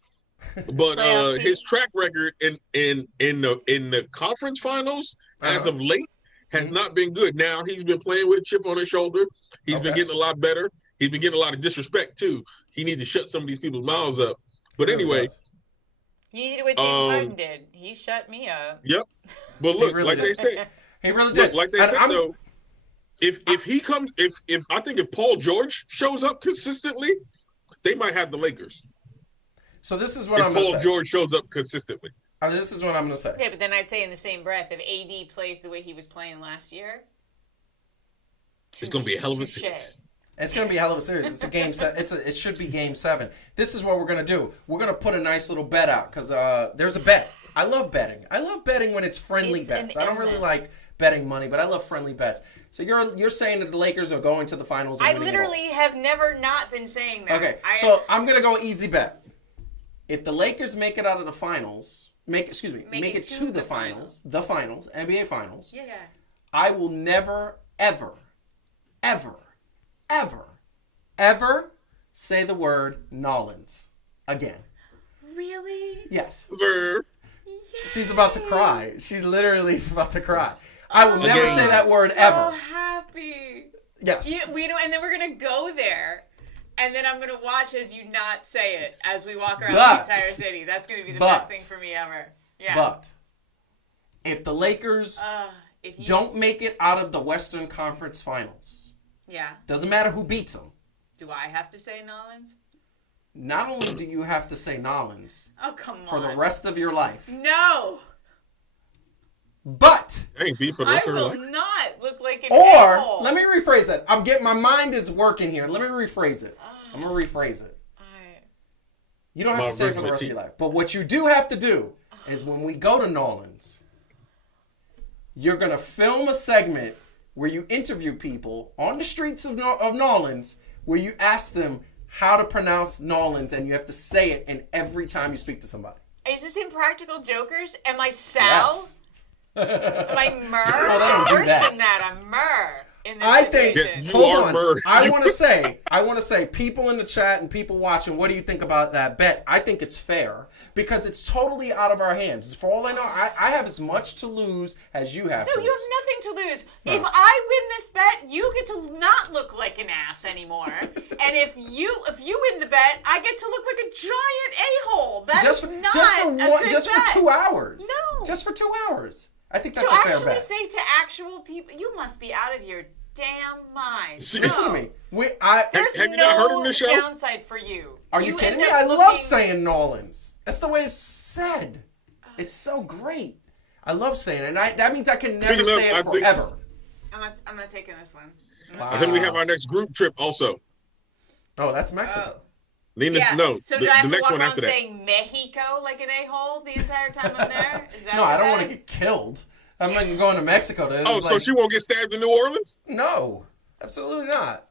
but his track record in the conference finals as of late has not been good. Now he's been playing with a chip on his shoulder. He's been getting a lot better. He's been getting a lot of disrespect too. He needs to shut some of these people's mouths up. But anyway, he did what James Harden did. He shut me up. Yep. But look, they say, he really did. Like they said though, if he comes, if I think if Paul George shows up consistently, they might have the Lakers. So this is what I'm going to say. If Paul George shows up consistently. This is what I'm going to say. Yeah, but then I'd say in the same breath, if AD plays the way he was playing last year, it's going to be a hell of a series. It's going to be a hell of a series. It's a game. It should be game 7. This is what we're going to do. We're going to put a nice little bet out because there's a bet. I love betting. I love betting when it's friendly bets. I don't really like betting money, but I love friendly bets. So you're saying that the Lakers are going to the finals? And I winning it all. literally have never not been saying that. Okay, so I'm gonna go easy bet. If the Lakers make it out of the finals, make it to the finals, NBA finals. Yeah. I will never, ever, ever, ever, ever say the word Nolans again. Really? Yes. Yay. She's about to cry. She literally is about to cry. I will never Okay. say that word so ever. Happy. Yes. We know, and then we're gonna go there, and then I'm gonna watch as you not say it as we walk around the entire city. That's gonna be the best thing for me ever. Yeah. But if the Lakers don't make it out of the Western Conference Finals, doesn't matter who beats them. Do I have to say Nolans? Not only do you have to say Nolans Come on. for the rest of your life, No. but Ain't beef for the I rest of her will life. not look like an or a-hole. let me rephrase that. My mind is working here. Let me rephrase it. I'm gonna rephrase it. You don't have to say it for the rest of your life. But what you do have to do is when we go to Nolans, you're gonna film a segment where you interview people on the streets of Nolans, where you ask them how to pronounce Nolans, and you have to say it in every time you speak to somebody. Is this Impractical Jokers? Am I Sal? Yes. Am I Murr? Well, they don't It's do worse that. than that. I'm Murr in this I think. situation. You Hold are on. Murr. I want to say, people in the chat and people watching, what do you think about that bet? I think it's fair because it's totally out of our hands. For all I know, I have as much to lose as you have. No, to you lose. have nothing to lose. No. If I win this bet, you get to not look like an ass anymore. And if you win the bet, I get to look like a giant a-hole. That's Just for 2 hours. No. Just for 2 hours. I think that's To a fair actually bet. say to actual people, you must be out of your damn mind. See, Listen to No. me. There's Have you not heard no of this show? downside for you. Are you kidding end me? up I love looking- saying Nolans. That's the way it's said. It's so great. I love saying it. And that means I can never Speaking of, say I it think- forever. I'm not taking this one. Wow. I think we have our next group trip also. Oh, that's Mexico. Nina's, Yeah. no, So the do I have to next walk one around after that. saying Mexico like an a-hole the entire time I'm there? Is that No, I don't want want to get killed. I'm not going to Mexico. So she won't get stabbed in New Orleans? No, absolutely not.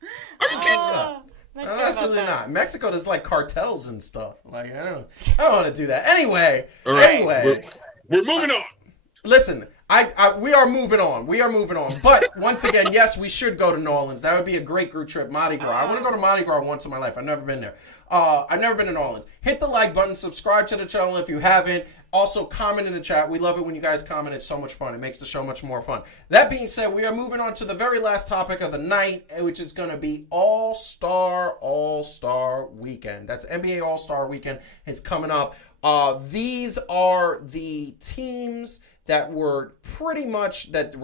Are you kidding? not No, sure about absolutely that. not. Mexico, there's like cartels and stuff. Like I don't want to do that. Anyway, All right, anyway. we're moving on. Listen, we are moving on. We are moving on. But once again, yes, we should go to New Orleans. That would be a great group trip. Mardi Gras. I want to go to Mardi Gras once in my life. I've never been there. I've never been to New Orleans. Hit the like button. Subscribe to the channel if you haven't. Also, comment in the chat. We love it when you guys comment. It's so much fun. It makes the show much more fun. That being said, we are moving on to the very last topic of the night, which is going to be All-Star Weekend. That's NBA All-Star Weekend. It's coming up. These are the teams that were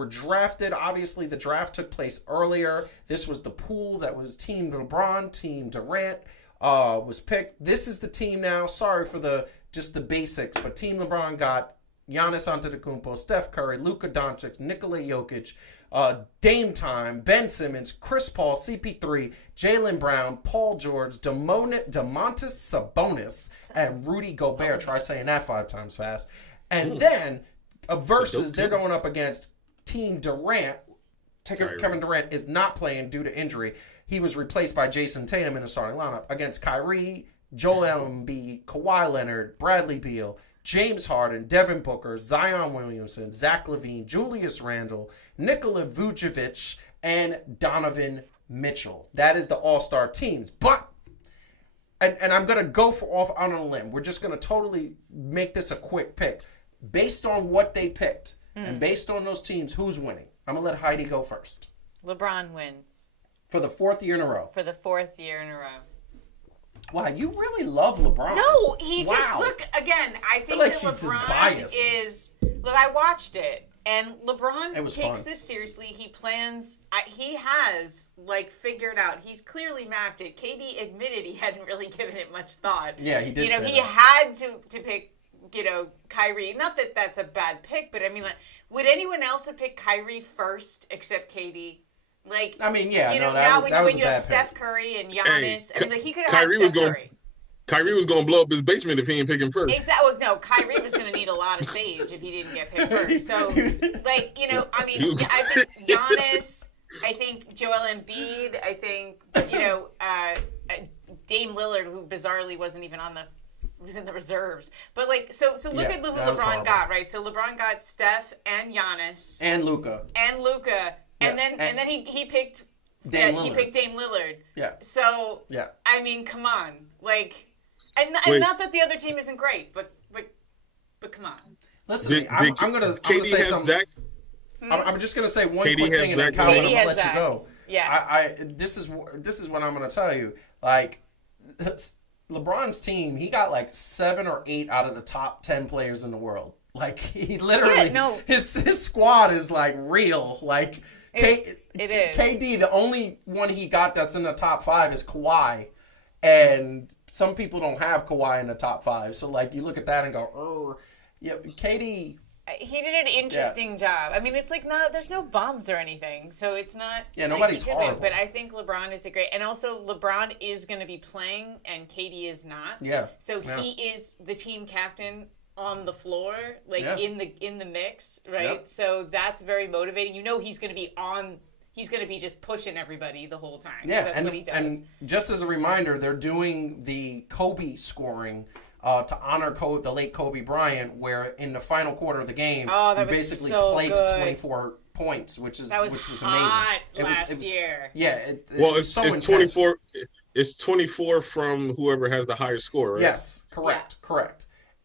drafted. Obviously, the draft took place earlier. This was the pool that was Team LeBron, Team Durant was picked. This is the team now. Sorry for just the basics, but Team LeBron got Giannis Antetokounmpo, Steph Curry, Luka Doncic, Nikola Jokic, Dame Time, Ben Simmons, Chris Paul, CP3, Jaylen Brown, Paul George, Domantas Sabonis, and Rudy Gobert. Try saying that 5 times fast. And then versus, they're going up against Team Durant. Kevin Durant is not playing due to injury. He was replaced by Jason Tatum in the starting lineup against Kyrie, Joel Embiid, Kawhi Leonard, Bradley Beal, James Harden, Devin Booker, Zion Williamson, Zach LaVine, Julius Randle, Nikola Vucevic, and Donovan Mitchell. That is the All-Star teams. But, and I'm going to go off on a limb. We're just going to totally make this a quick pick. Based on what they picked, and based on those teams, who's winning? I'm going to let Heidi go first. LeBron wins. For the 4th year in a row. For the 4th year in a row. Wow, you really love LeBron. No, he Wow. just, look, again, I think like that she's just LeBron biased. is, look, I watched it, and LeBron It was takes fun. this seriously. He plans, he has, figured out, he's clearly mapped it. KD admitted he hadn't really given it much thought. Yeah, he did say he that. had to pick, Kyrie. Not that that's a bad pick, but I mean, would anyone else have picked Kyrie first except KD? I mean, yeah, now that was when a you have bad Steph pick. Curry and Giannis, Hey, he could have Kyrie had was Steph going- Curry. Kyrie was gonna blow up his basement if he didn't pick him first. Exactly. No, Kyrie was going to need a lot of sage if he didn't get picked first. So, like, you know, I mean, I think Giannis, I think Joel Embiid, I think, you know, Dame Lillard, who bizarrely wasn't even was in the reserves. But, like, so look at who LeBron got, right? So LeBron got Steph and Giannis. And Luka. And then he picked Dame Lillard. Yeah. So, yeah. I mean, come on. Like... And not that the other team isn't great, but come on. Listen, I'm gonna say something. Zach? I'm just gonna say one quick thing, and then Calvin, I'm gonna let you go. Yeah. This is what I'm gonna tell you. Like, LeBron's team, he got like 7 or 8 out of the top 10 players in the world. Like, he literally, his squad is like real. Like, it is. KD, the only one he got that's in the top 5 is Kawhi, and some people don't have Kawhi in the top 5. So, like, you look at that and go, oh, yeah, KD. He did an interesting job. I mean, it's like, there's no bums or anything. So it's not. Yeah, nobody's horrible. But I think LeBron is and also LeBron is going to be playing and KD is not. Yeah. So he is the team captain on the floor, like in the mix, right? Yep. So that's very motivating. You know, he's going to be just pushing everybody the whole time. Yeah, that's what he does. And just as a reminder, they're doing the Kobe scoring to honor the late Kobe Bryant, where in the final quarter of the game, he basically played to 24 points, which was hot amazing. Last year. Yeah. It's 24. It's 24 from whoever has the highest score, right? Yes, correct.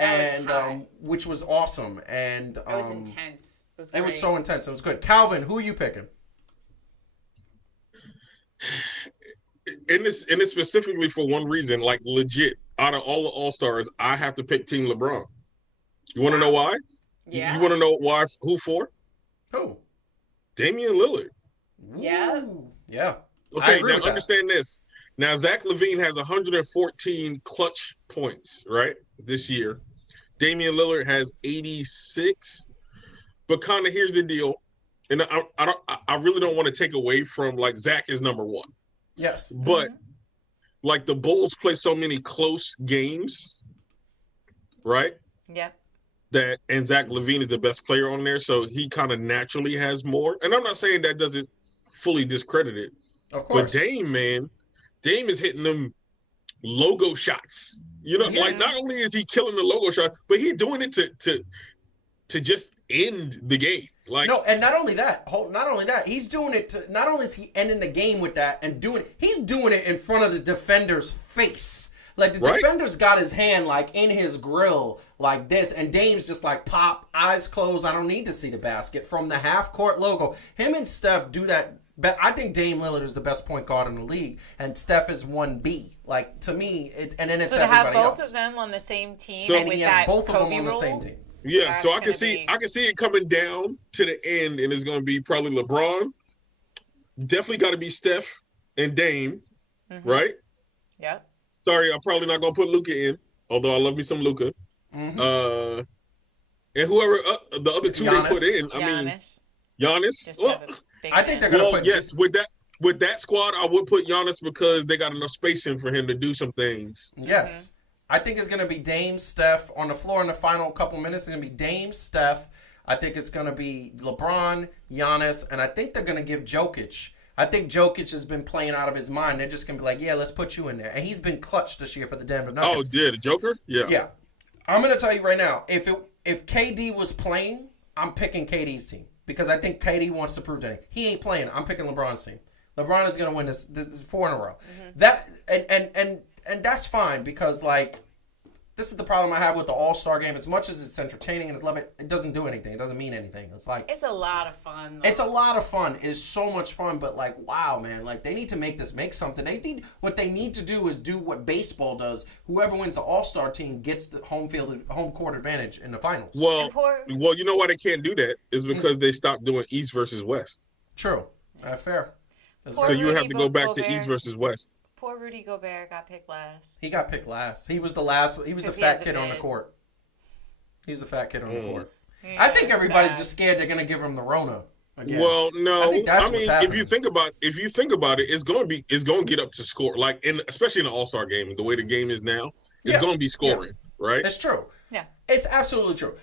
And which was awesome. And it was intense. It was so intense. It was good. Calvin, who are you picking? In this specifically for one reason, like legit, out of all the All-Stars, I have to pick Team LeBron. You want to know why? Yeah. You want to know why? Who for? Who? Damian Lillard. Yeah. Yeah. Okay, now understand this. Now, Zach LaVine has 114 clutch points, right, this year. Damian Lillard has 86. But kind of here's the deal. And I really don't want to take away from, like, Zach is number 1. Yes. But, like, the Bulls play so many close games, right? Yeah. And Zach LaVine is the best player on there, so he kind of naturally has more. And I'm not saying that doesn't fully discredit it. Of course. But Dame is hitting them logo shots. You know, like, not only is he killing the logo shot, but he's doing it to just end the game. Like, no, and not only that, he's doing it not only is he ending the game with that and he's doing it in front of the defender's face. Like, the defender's got his hand, like, in his grill like this, and Dame's just like, pop, eyes closed, I don't need to see the basket, from the half-court logo. Him and Steph do that. I think Dame Lillard is the best point guard in the league, and Steph is 1B. Like, to me, and then it's everybody else. So to have both of them on the same team, and he has both of them on the same team. Yeah, so I can see it coming down to the end, and it's going to be probably LeBron. Definitely got to be Steph and Dame, right? Yeah. Sorry, I'm probably not going to put Luka in, although I love me some Luka. And whoever the other two Giannis. they put in, I mean, Giannis. Well, I think they're going to put. Yes, with that squad, I would put Giannis because they got enough spacing for him to do some things. Yes. I think it's going to be Dame, Steph on the floor in the final couple minutes. It's going to be Dame, Steph. I think it's going to be LeBron, Giannis, and I think they're going to give Jokic. I think Jokic has been playing out of his mind. They're just going to be like, yeah, let's put you in there. And he's been clutch this year for the Denver Nuggets. Oh, yeah, the Joker? Yeah. Yeah. I'm going to tell you right now, if KD was playing, I'm picking KD's team because I think KD wants to prove that he ain't playing. I'm picking LeBron's team. LeBron is going to win this. This is 4 in a row. That and that's fine because, like, this is the problem I have with the All-Star game. As much as it's entertaining and I love it, it doesn't do anything. It doesn't mean anything. It's like... It's a lot of fun, though. It's a lot of fun. It's so much fun, but, like, wow, man. Like, they need to make something. What they need to do is do what baseball does. Whoever wins the All-Star team gets the home court advantage in the finals. Well, you know why they can't do that? Is because they stopped doing East versus West. True. Fair. So you have to go back to East versus West. Poor Rudy Gobert got picked last. He got picked last. He was the last. He was the fat kid on the court. He's the fat kid on the court. Yeah, I think everybody's just scared they're gonna give him the Rona again. Well, no. I mean, if you think about it, it's gonna get up to score. Like especially in the All-Star game, the way the game is now, is going to be scoring, right? It's true. Yeah. It's absolutely true.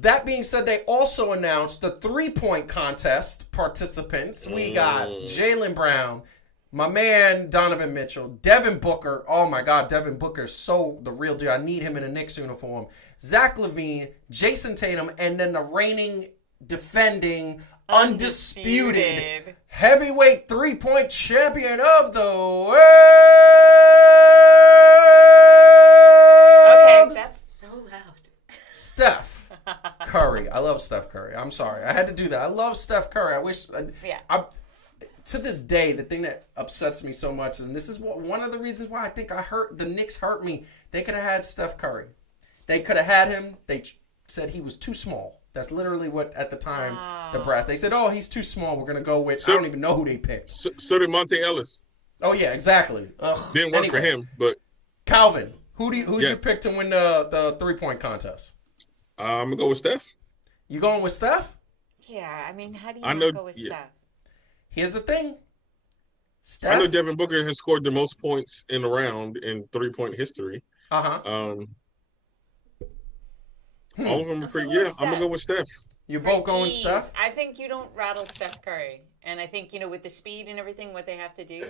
That being said, they also announced the 3-point contest participants. We got Jaylen Brown, my man Donovan Mitchell, Devin Booker. Oh my God, Devin Booker is so the real deal. I need him in a Knicks uniform. Zach LaVine, Jason Tatum, and then the reigning, defending, undisputed heavyweight 3-point champion of the world. Okay, that's so loud. Steph Curry. I love Steph Curry. I'm sorry. I had to do that. I love Steph Curry. I wish... to this day, the thing that upsets me so much, and this is one of the reasons why I think the Knicks hurt me, they could have had Steph Curry. They could have had him. They said he was too small. That's literally what, at the time, the brass, they said, oh, he's too small. We're going to go with, I don't even know who they picked. So did Monte Ellis. Oh, yeah, exactly. Ugh. Didn't work for him, but... Calvin, who's your pick to win the 3-point contest? I'm going to go with Steph. You going with Steph? Yeah, I mean, how do you go with Steph? Here's the thing. Steph. I know Devin Booker has scored the most points in a round in 3-point history. Uh-huh. All of them are pretty... Yeah, I'm going to go with Steph. You're both going Steph? I think you don't rattle Steph Curry. And I think, with the speed and everything, what they have to do,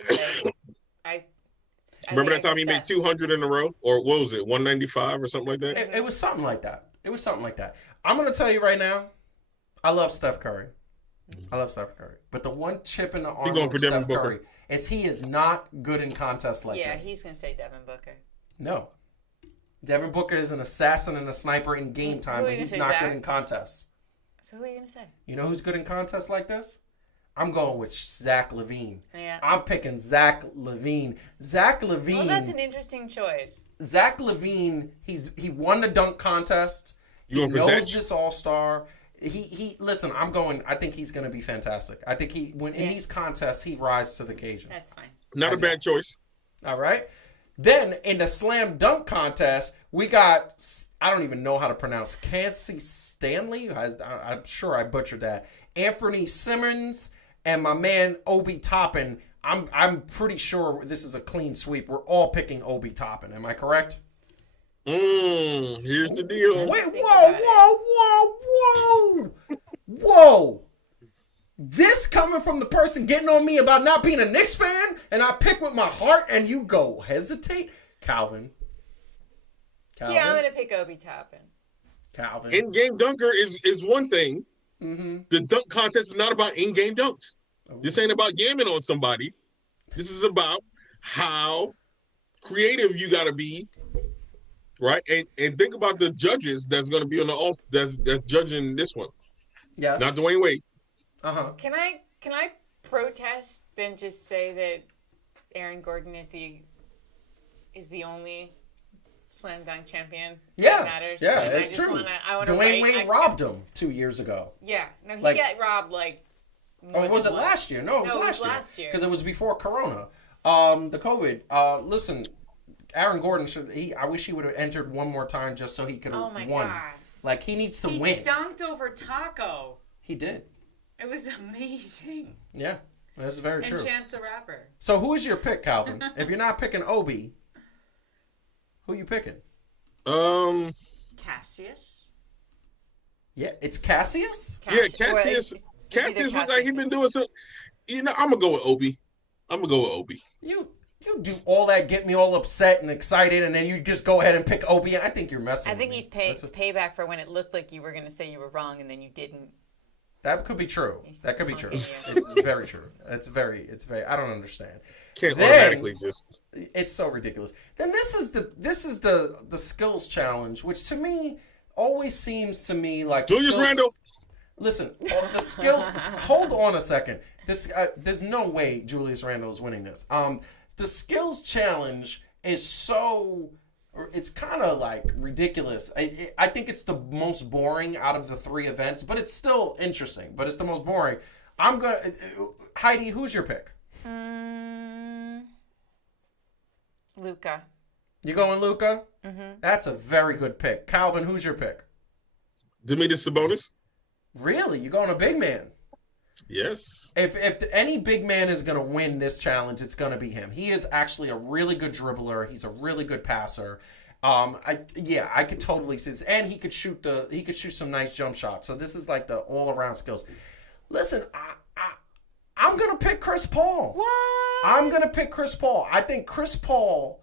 remember that time he made 200 in a row? Or what was it, 195 or something like that? It was something like that. I'm going to tell you right now, I love Steph Curry. But the one chip in the armor of Steph Curry is he is not good in contests like this. Yeah, he's going to say Devin Booker. No. Devin Booker is an assassin and a sniper in game time, but he's not good in contests. So who are you going to say? You know who's good in contests like this? I'm going with Zach LaVine. Yeah. I'm picking Zach LaVine. Zach LaVine. Well, that's an interesting choice. Zach LaVine, he won the dunk contest. He knows this all-star. Listen, I think he's going to be fantastic. I think in these contests, he rises to the occasion. That's fine. Not a bad choice. All right. Then in the slam dunk contest, we got, I don't even know how to pronounce, Cassie Stanley. I'm sure I butchered that. Anthony Simmons and my man Obi Toppin. I'm pretty sure this is a clean sweep. We're all picking Obi Toppin. Am I correct? Here's the deal. Wait, whoa. This coming from the person getting on me about not being a Knicks fan, and I pick with my heart, and you go hesitate? Calvin. Yeah, I'm going to pick Obi Toppin. Calvin. In-game dunker is one thing. Mm-hmm. The dunk contest is not about in-game dunks. This ain't about yamming on somebody. This is about how creative you got to be, right? And think about the judges that's going to be on that's judging this one. Yes. Not Dwayne Wade. Uh-huh. Can I protest then just say that Aaron Gordon is the only slam dunk champion that matters? Yeah, and it's true. Dwayne Wade robbed him 2 years ago. Yeah. No, he got robbed was it last year? No, it was last year. Because it was before Corona. The COVID. Listen, Aaron Gordon I wish he would have entered one more time just so he could have won. Oh my God. Like, he needs to win. He dunked over Taco. He did. It was amazing. Yeah, that's very true. And Chance the Rapper. So who is your pick, Calvin? If you're not picking Obi, who you picking? Cassius. Yeah, it's Cassius? Yeah, Cassius looks like he's been doing some. I'm gonna go with Obi. You do all that, get me all upset and excited, and then you just go ahead and pick Obi. I think you're messing. I think he's payback for when it looked like you were going to say you were wrong and then you didn't. That could be true. That could be true. It's very true. It's very. I don't understand. Can't automatically just. It's so ridiculous. Then this is the skills challenge, which to me always seems to me like Julius Randle. Listen, the skills. Hold on a second. There's no way Julius Randle is winning this. The skills challenge is so. It's kind of like ridiculous. I think it's the most boring out of the 3 events, but it's still interesting. But it's the most boring. Heidi, who's your pick? Luka. You going Luka? Mm-hmm. That's a very good pick. Calvin, who's your pick? Demetrius Sabonis. Really? You going a big man? Yes. If any big man is going to win this challenge, it's going to be him. He is actually a really good dribbler. He's a really good passer. I could totally see this, and he could shoot some nice jump shots. So this is like the all around skills. Listen, I'm gonna pick Chris Paul. What? I'm gonna pick Chris Paul. I think Chris Paul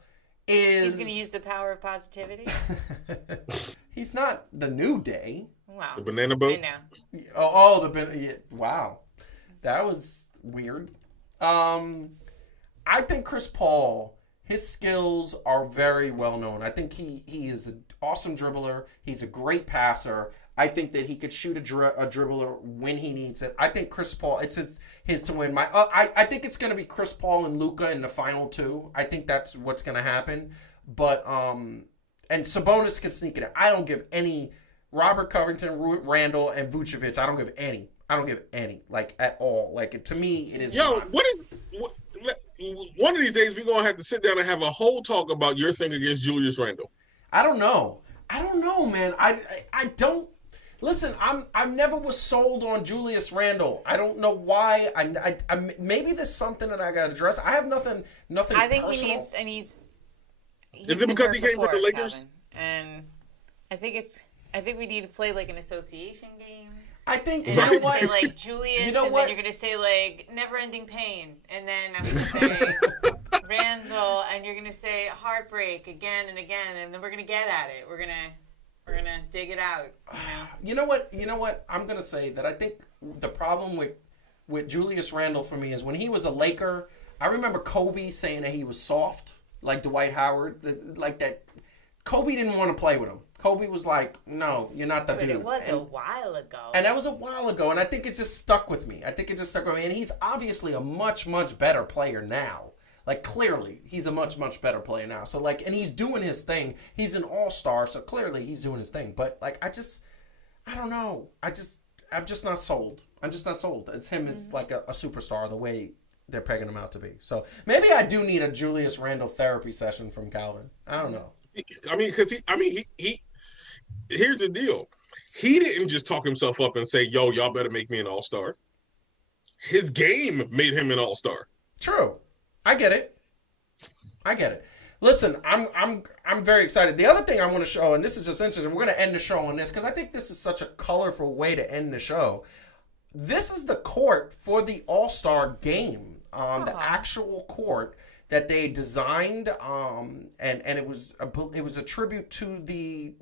is. He's gonna use the power of positivity. He's not the New Day. Wow. The banana boat. I know. Wow, that was weird. I think Chris Paul, his skills are very well known. I think he is an awesome dribbler. He's a great passer. I think that he could shoot a dribbler when he needs it. I think Chris Paul, it's his to win. I think it's going to be Chris Paul and Luka in the final two. I think that's what's going to happen. But and Sabonis can sneak it in. I don't give any Robert Covington, Randall, and Vucevic. I don't give any. Like at all. Like to me, it is. Yo, one of these days we're gonna have to sit down and have a whole talk about your thing against Julius Randle. I don't know, man. I don't. Listen, I never was sold on Julius Randle. I don't know why. I maybe there's something that I got to address. I have nothing. I think personal. he needs, and he's Is it because he came from the before, Lakers? Calvin. And I think we need to play like an association game. I think And you I'm know gonna what? say like Julius, You know and what? then you're gonna say like never-ending pain, and then I'm gonna say Randall, and you're gonna say heartbreak again and again, and then we're gonna get at it. We're gonna dig it out. You know what? I'm gonna say that I think the problem with Julius Randle for me is when he was a Laker. I remember Kobe saying that he was soft, like Dwight Howard, like that. Kobe didn't want to play with him. Kobe was like, "No, you're not the dude." It was a while ago. And that was a while ago, and I think it just stuck with me. And he's obviously a much, much better player now. Like, clearly, he's a much, much better player now. So, like, and he's doing his thing. He's an all-star, so clearly he's doing his thing. But, like, I don't know. I'm just not sold. I'm just not sold. It's him as, like, a superstar the way they're pegging him out to be. So, maybe I do need a Julius Randle therapy session from Calvin. I don't know. I mean, because he here's the deal. He didn't just talk himself up and say, "Yo, y'all better make me an all-star." His game made him an all-star. True. I get it. Listen, I'm very excited. The other thing I want to show, and this is just interesting, we're going to end the show on this because I think this is such a colorful way to end the show. This is the court for the All-Star game, the actual court that they designed, and it was a tribute to the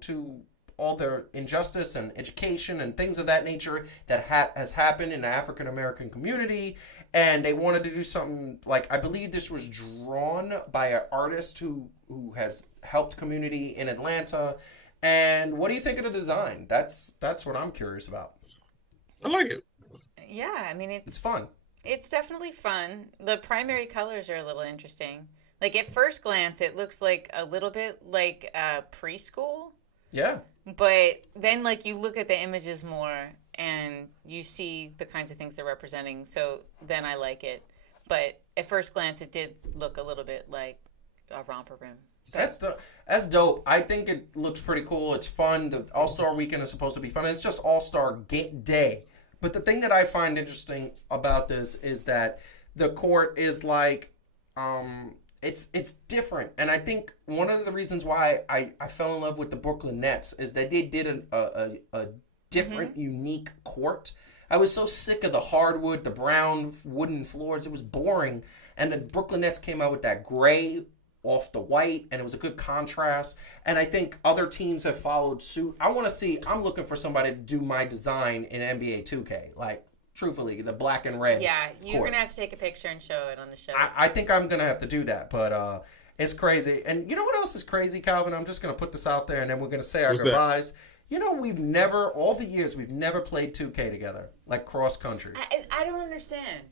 to all the injustice and education and things of that nature that has happened in the African American community, and they wanted to do something like, I believe this was drawn by an artist who has helped community in Atlanta. And what do you think of the design? That's what I'm curious about. I like it. Yeah, I mean It's fun. It's definitely fun. The primary colors are a little interesting. Like at first glance, it looks like a little bit like preschool. Yeah. But then, like, you look at the images more and you see the kinds of things they're representing. So then I like it. But at first glance, it did look a little bit like a romper room. So. That's dope. I think it looks pretty cool. It's fun. The All-Star Weekend is supposed to be fun. It's just All-Star Day. But the thing that I find interesting about this is that the court is like, it's different. And I think one of the reasons why I fell in love with the Brooklyn Nets is that they did a different, unique court. I was so sick of the hardwood, the brown wooden floors. It was boring. And the Brooklyn Nets came out with that gray off the white, and it was a good contrast. And I think other teams have followed suit. I'm looking for somebody to do my design in NBA 2K. Like, truthfully, the black and red. Yeah, you're court. going to have to take a picture and show it on the show. I think I'm going to have to do that, but it's crazy. And you know what else is crazy, Calvin? I'm just going to put this out there, and then we're going to say our goodbyes. That? You know, all the years, we've never played 2K together, like cross country. I don't understand.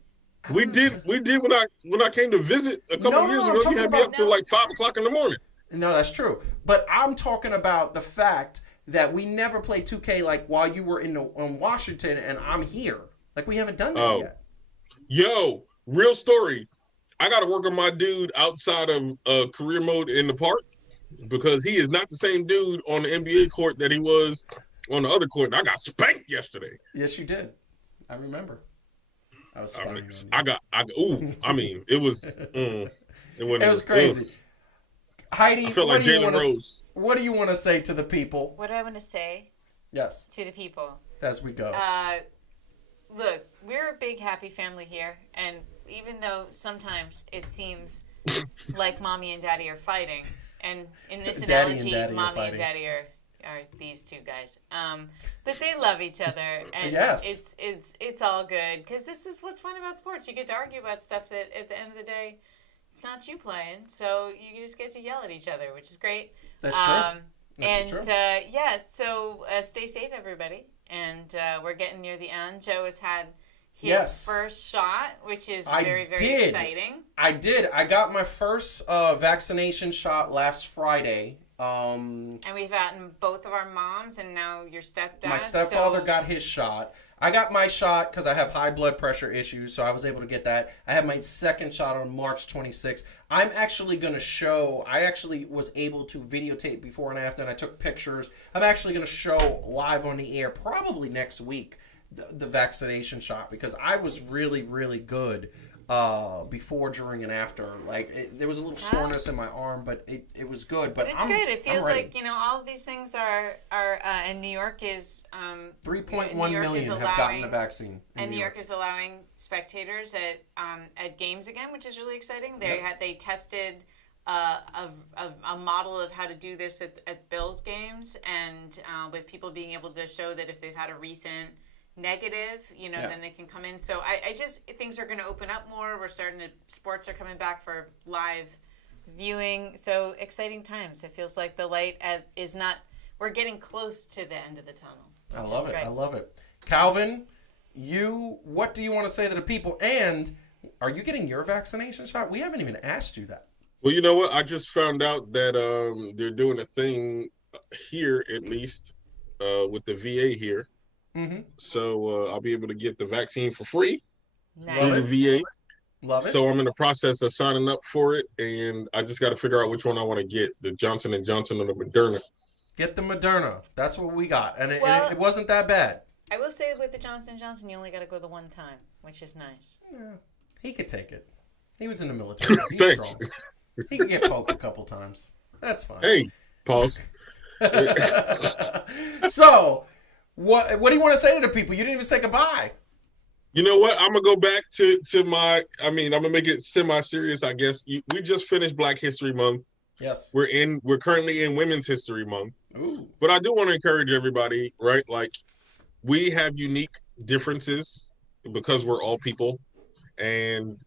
We did when I came to visit a couple years ago. You had me up till like 5 o'clock in the morning. No, that's true. But I'm talking about the fact that we never played 2K like while you were in Washington and I'm here. Like we haven't done that yet. Yo, real story. I got to work on my dude outside of career mode in the park because he is not the same dude on the NBA court that he was on the other court. I got spanked yesterday. Yes, you did. I remember. It was crazy. Heidi, I feel like Jalen Rose. What do you want to say to the people? What do I want to say? Yes. To the people. As we go. Look, we're a big happy family here, and even though sometimes it seems like mommy and daddy are fighting, and in this analogy, mommy and daddy are these two guys, but they love each other, and yes. it's all good, because this is what's fun about sports. You get to argue about stuff that at the end of the day, it's not you playing, so you just get to yell at each other, which is great. That's true. This is true. So stay safe, everybody. And we're getting near the end. Joe has had his first shot, which is very, very exciting. I did. I got my first vaccination shot last Friday. And we've gotten both of our moms, and now your stepdad. My stepfather got his shot. I got my shot because I have high blood pressure issues, so I was able to get that. I had my second shot on March 26th. I'm actually going to show, I actually was able to videotape before and after, and I took pictures. I'm actually going to show live on the air probably next week the vaccination shot, because I was really, really good before, during, and after. Like, there was a little soreness in my arm, but it was good. But it's good. It feels like, all of these things are and New York is 3.1 million have gotten the vaccine. And New York is allowing spectators at games again, which is really exciting. They tested a model of how to do this at Bills games, and with people being able to show that if they've had a recent negative, then they can come in. So I just, things are going to open up more. Sports are coming back for live viewing. So exciting times. It feels like the light we're getting close to the end of the tunnel. I love it. Calvin, what do you want to say to the people? And are you getting your vaccination shot? We haven't even asked you that. Well, you know what? I just found out that they're doing a thing here, at least, with the VA here. Mm-hmm. So I'll be able to get the vaccine for free through the VA. Love it. So I'm in the process of signing up for it, and I just got to figure out which one I want to get, the Johnson & Johnson or the Moderna. Get the Moderna. That's what we got. And it wasn't that bad. I will say with the Johnson & Johnson, you only got to go the one time, which is nice. Yeah, he could take it. He was in the military. He's Thanks. Strong. He could get poked a couple times. That's fine. Hey, pause. So... What do you want to say to the people? You didn't even say goodbye. You know what? I'm going to go back to my, I'm going to make it semi-serious, I guess. We just finished Black History Month. Yes. We're currently in Women's History Month. Ooh. But I do want to encourage everybody, right? Like, we have unique differences because we're all people. And,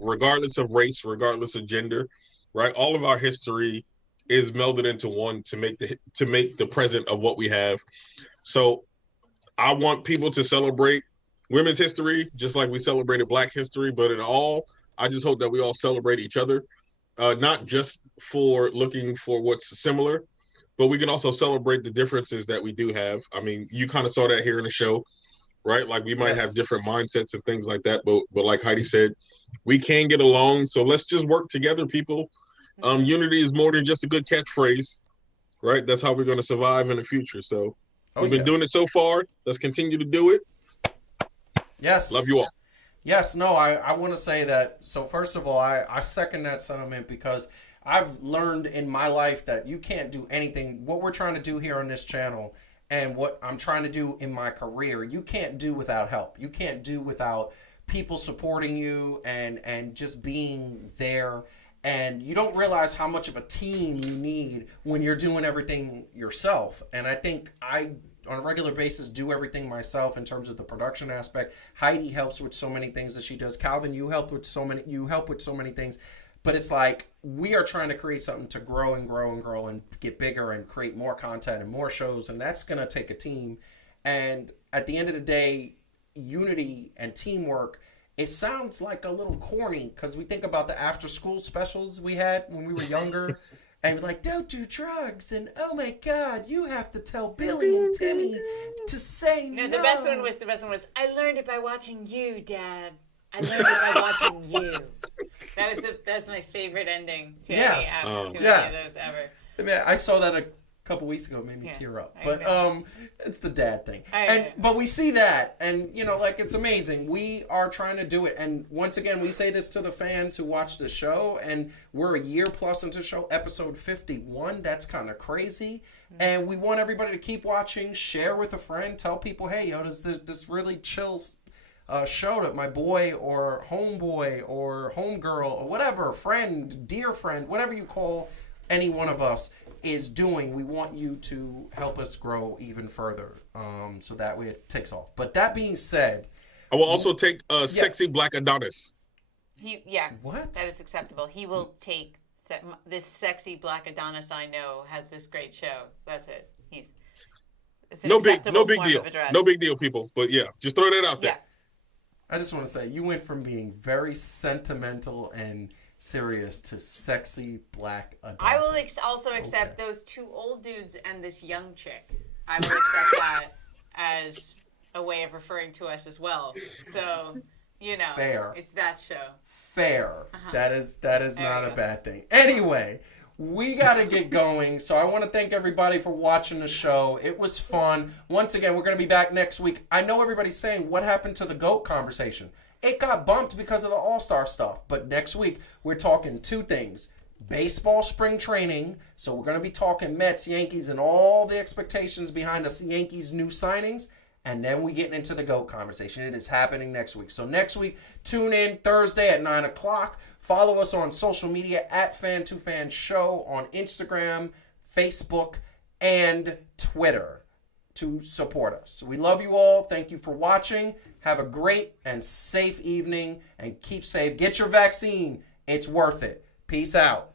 regardless of race, regardless of gender, right? All of our history is melded into one to make the present of what we have. So I want people to celebrate women's history just like we celebrated Black history, but I just hope that we all celebrate each other, not just for looking for what's similar, but we can also celebrate the differences that we do have. I mean, you kind of saw that here in the show, right? Like, we might have different mindsets and things like that, but like Heidi said, we can get along. So let's just work together, people. Unity is more than just a good catchphrase, right? That's how we're going to survive in the future. So we've been doing it so far. Let's continue to do it. Yes. Love you all. Yes. No, I want to say that. So first of all, I second that sentiment, because I've learned in my life that you can't do anything. What we're trying to do here on this channel and what I'm trying to do in my career, you can't do without help. You can't do without people supporting you and just being there. And you don't realize how much of a team you need when you're doing everything yourself. And I think I, on a regular basis, do everything myself in terms of the production aspect. Heidi helps with so many things that she does. Calvin, you help with so many things. But it's like, we are trying to create something to grow and grow and grow and get bigger and create more content and more shows. And that's going to take a team. And at the end of the day, unity and teamwork, it sounds like a little corny because we think about the after school specials we had when we were younger. And we're like, don't do drugs. And oh my God, you have to tell Billy and Timmy to say no. The best one was, I learned it by watching you, Dad. I learned it by watching you. That was my favorite ending to any of those ever. I mean, I saw that couple weeks ago made me tear up. I But know. it's the dad thing. know. But we see that, and like, it's amazing. We are trying to do it, and once again, we say this to the fans who watch the show, and we're a year plus into the show, episode 51. That's kind of crazy, and we want everybody to keep watching, share with a friend, tell people, hey, there's this really chill show that my boy or homeboy or homegirl or whatever, friend, dear friend, whatever you call any one of us, is doing. We want you to help us grow even further, so that way it takes off. But that being said, I will also take Sexy Black Adonis. What? That is acceptable. He will take this sexy black Adonis I know has this great show. That's it. It's an No big acceptable form deal. of address. No big deal, people. But yeah, just throw that out there. Yeah. I just want to say, you went from being very sentimental and serious to sexy black Adonis. I will also accept those two old dudes and this young chick. I will accept that as a way of referring to us as well. So, Fair. It's that show. Fair. That is not a bad thing. Anyway, we got to get going. So I want to thank everybody for watching the show. It was fun. Once again, we're going to be back next week. I know everybody's saying, what happened to the GOAT conversation? It got bumped because of the All-Star stuff. But next week, we're talking two things. Baseball spring training. So we're going to be talking Mets, Yankees, and all the expectations behind the Yankees' new signings. And then we get into the GOAT conversation. It is happening next week. So next week, tune in Thursday at 9 o'clock. Follow us on social media at Fan2Fan Show on Instagram, Facebook, and Twitter to support us. We love you all. Thank you for watching. Have a great and safe evening, and keep safe. Get your vaccine. It's worth it. Peace out.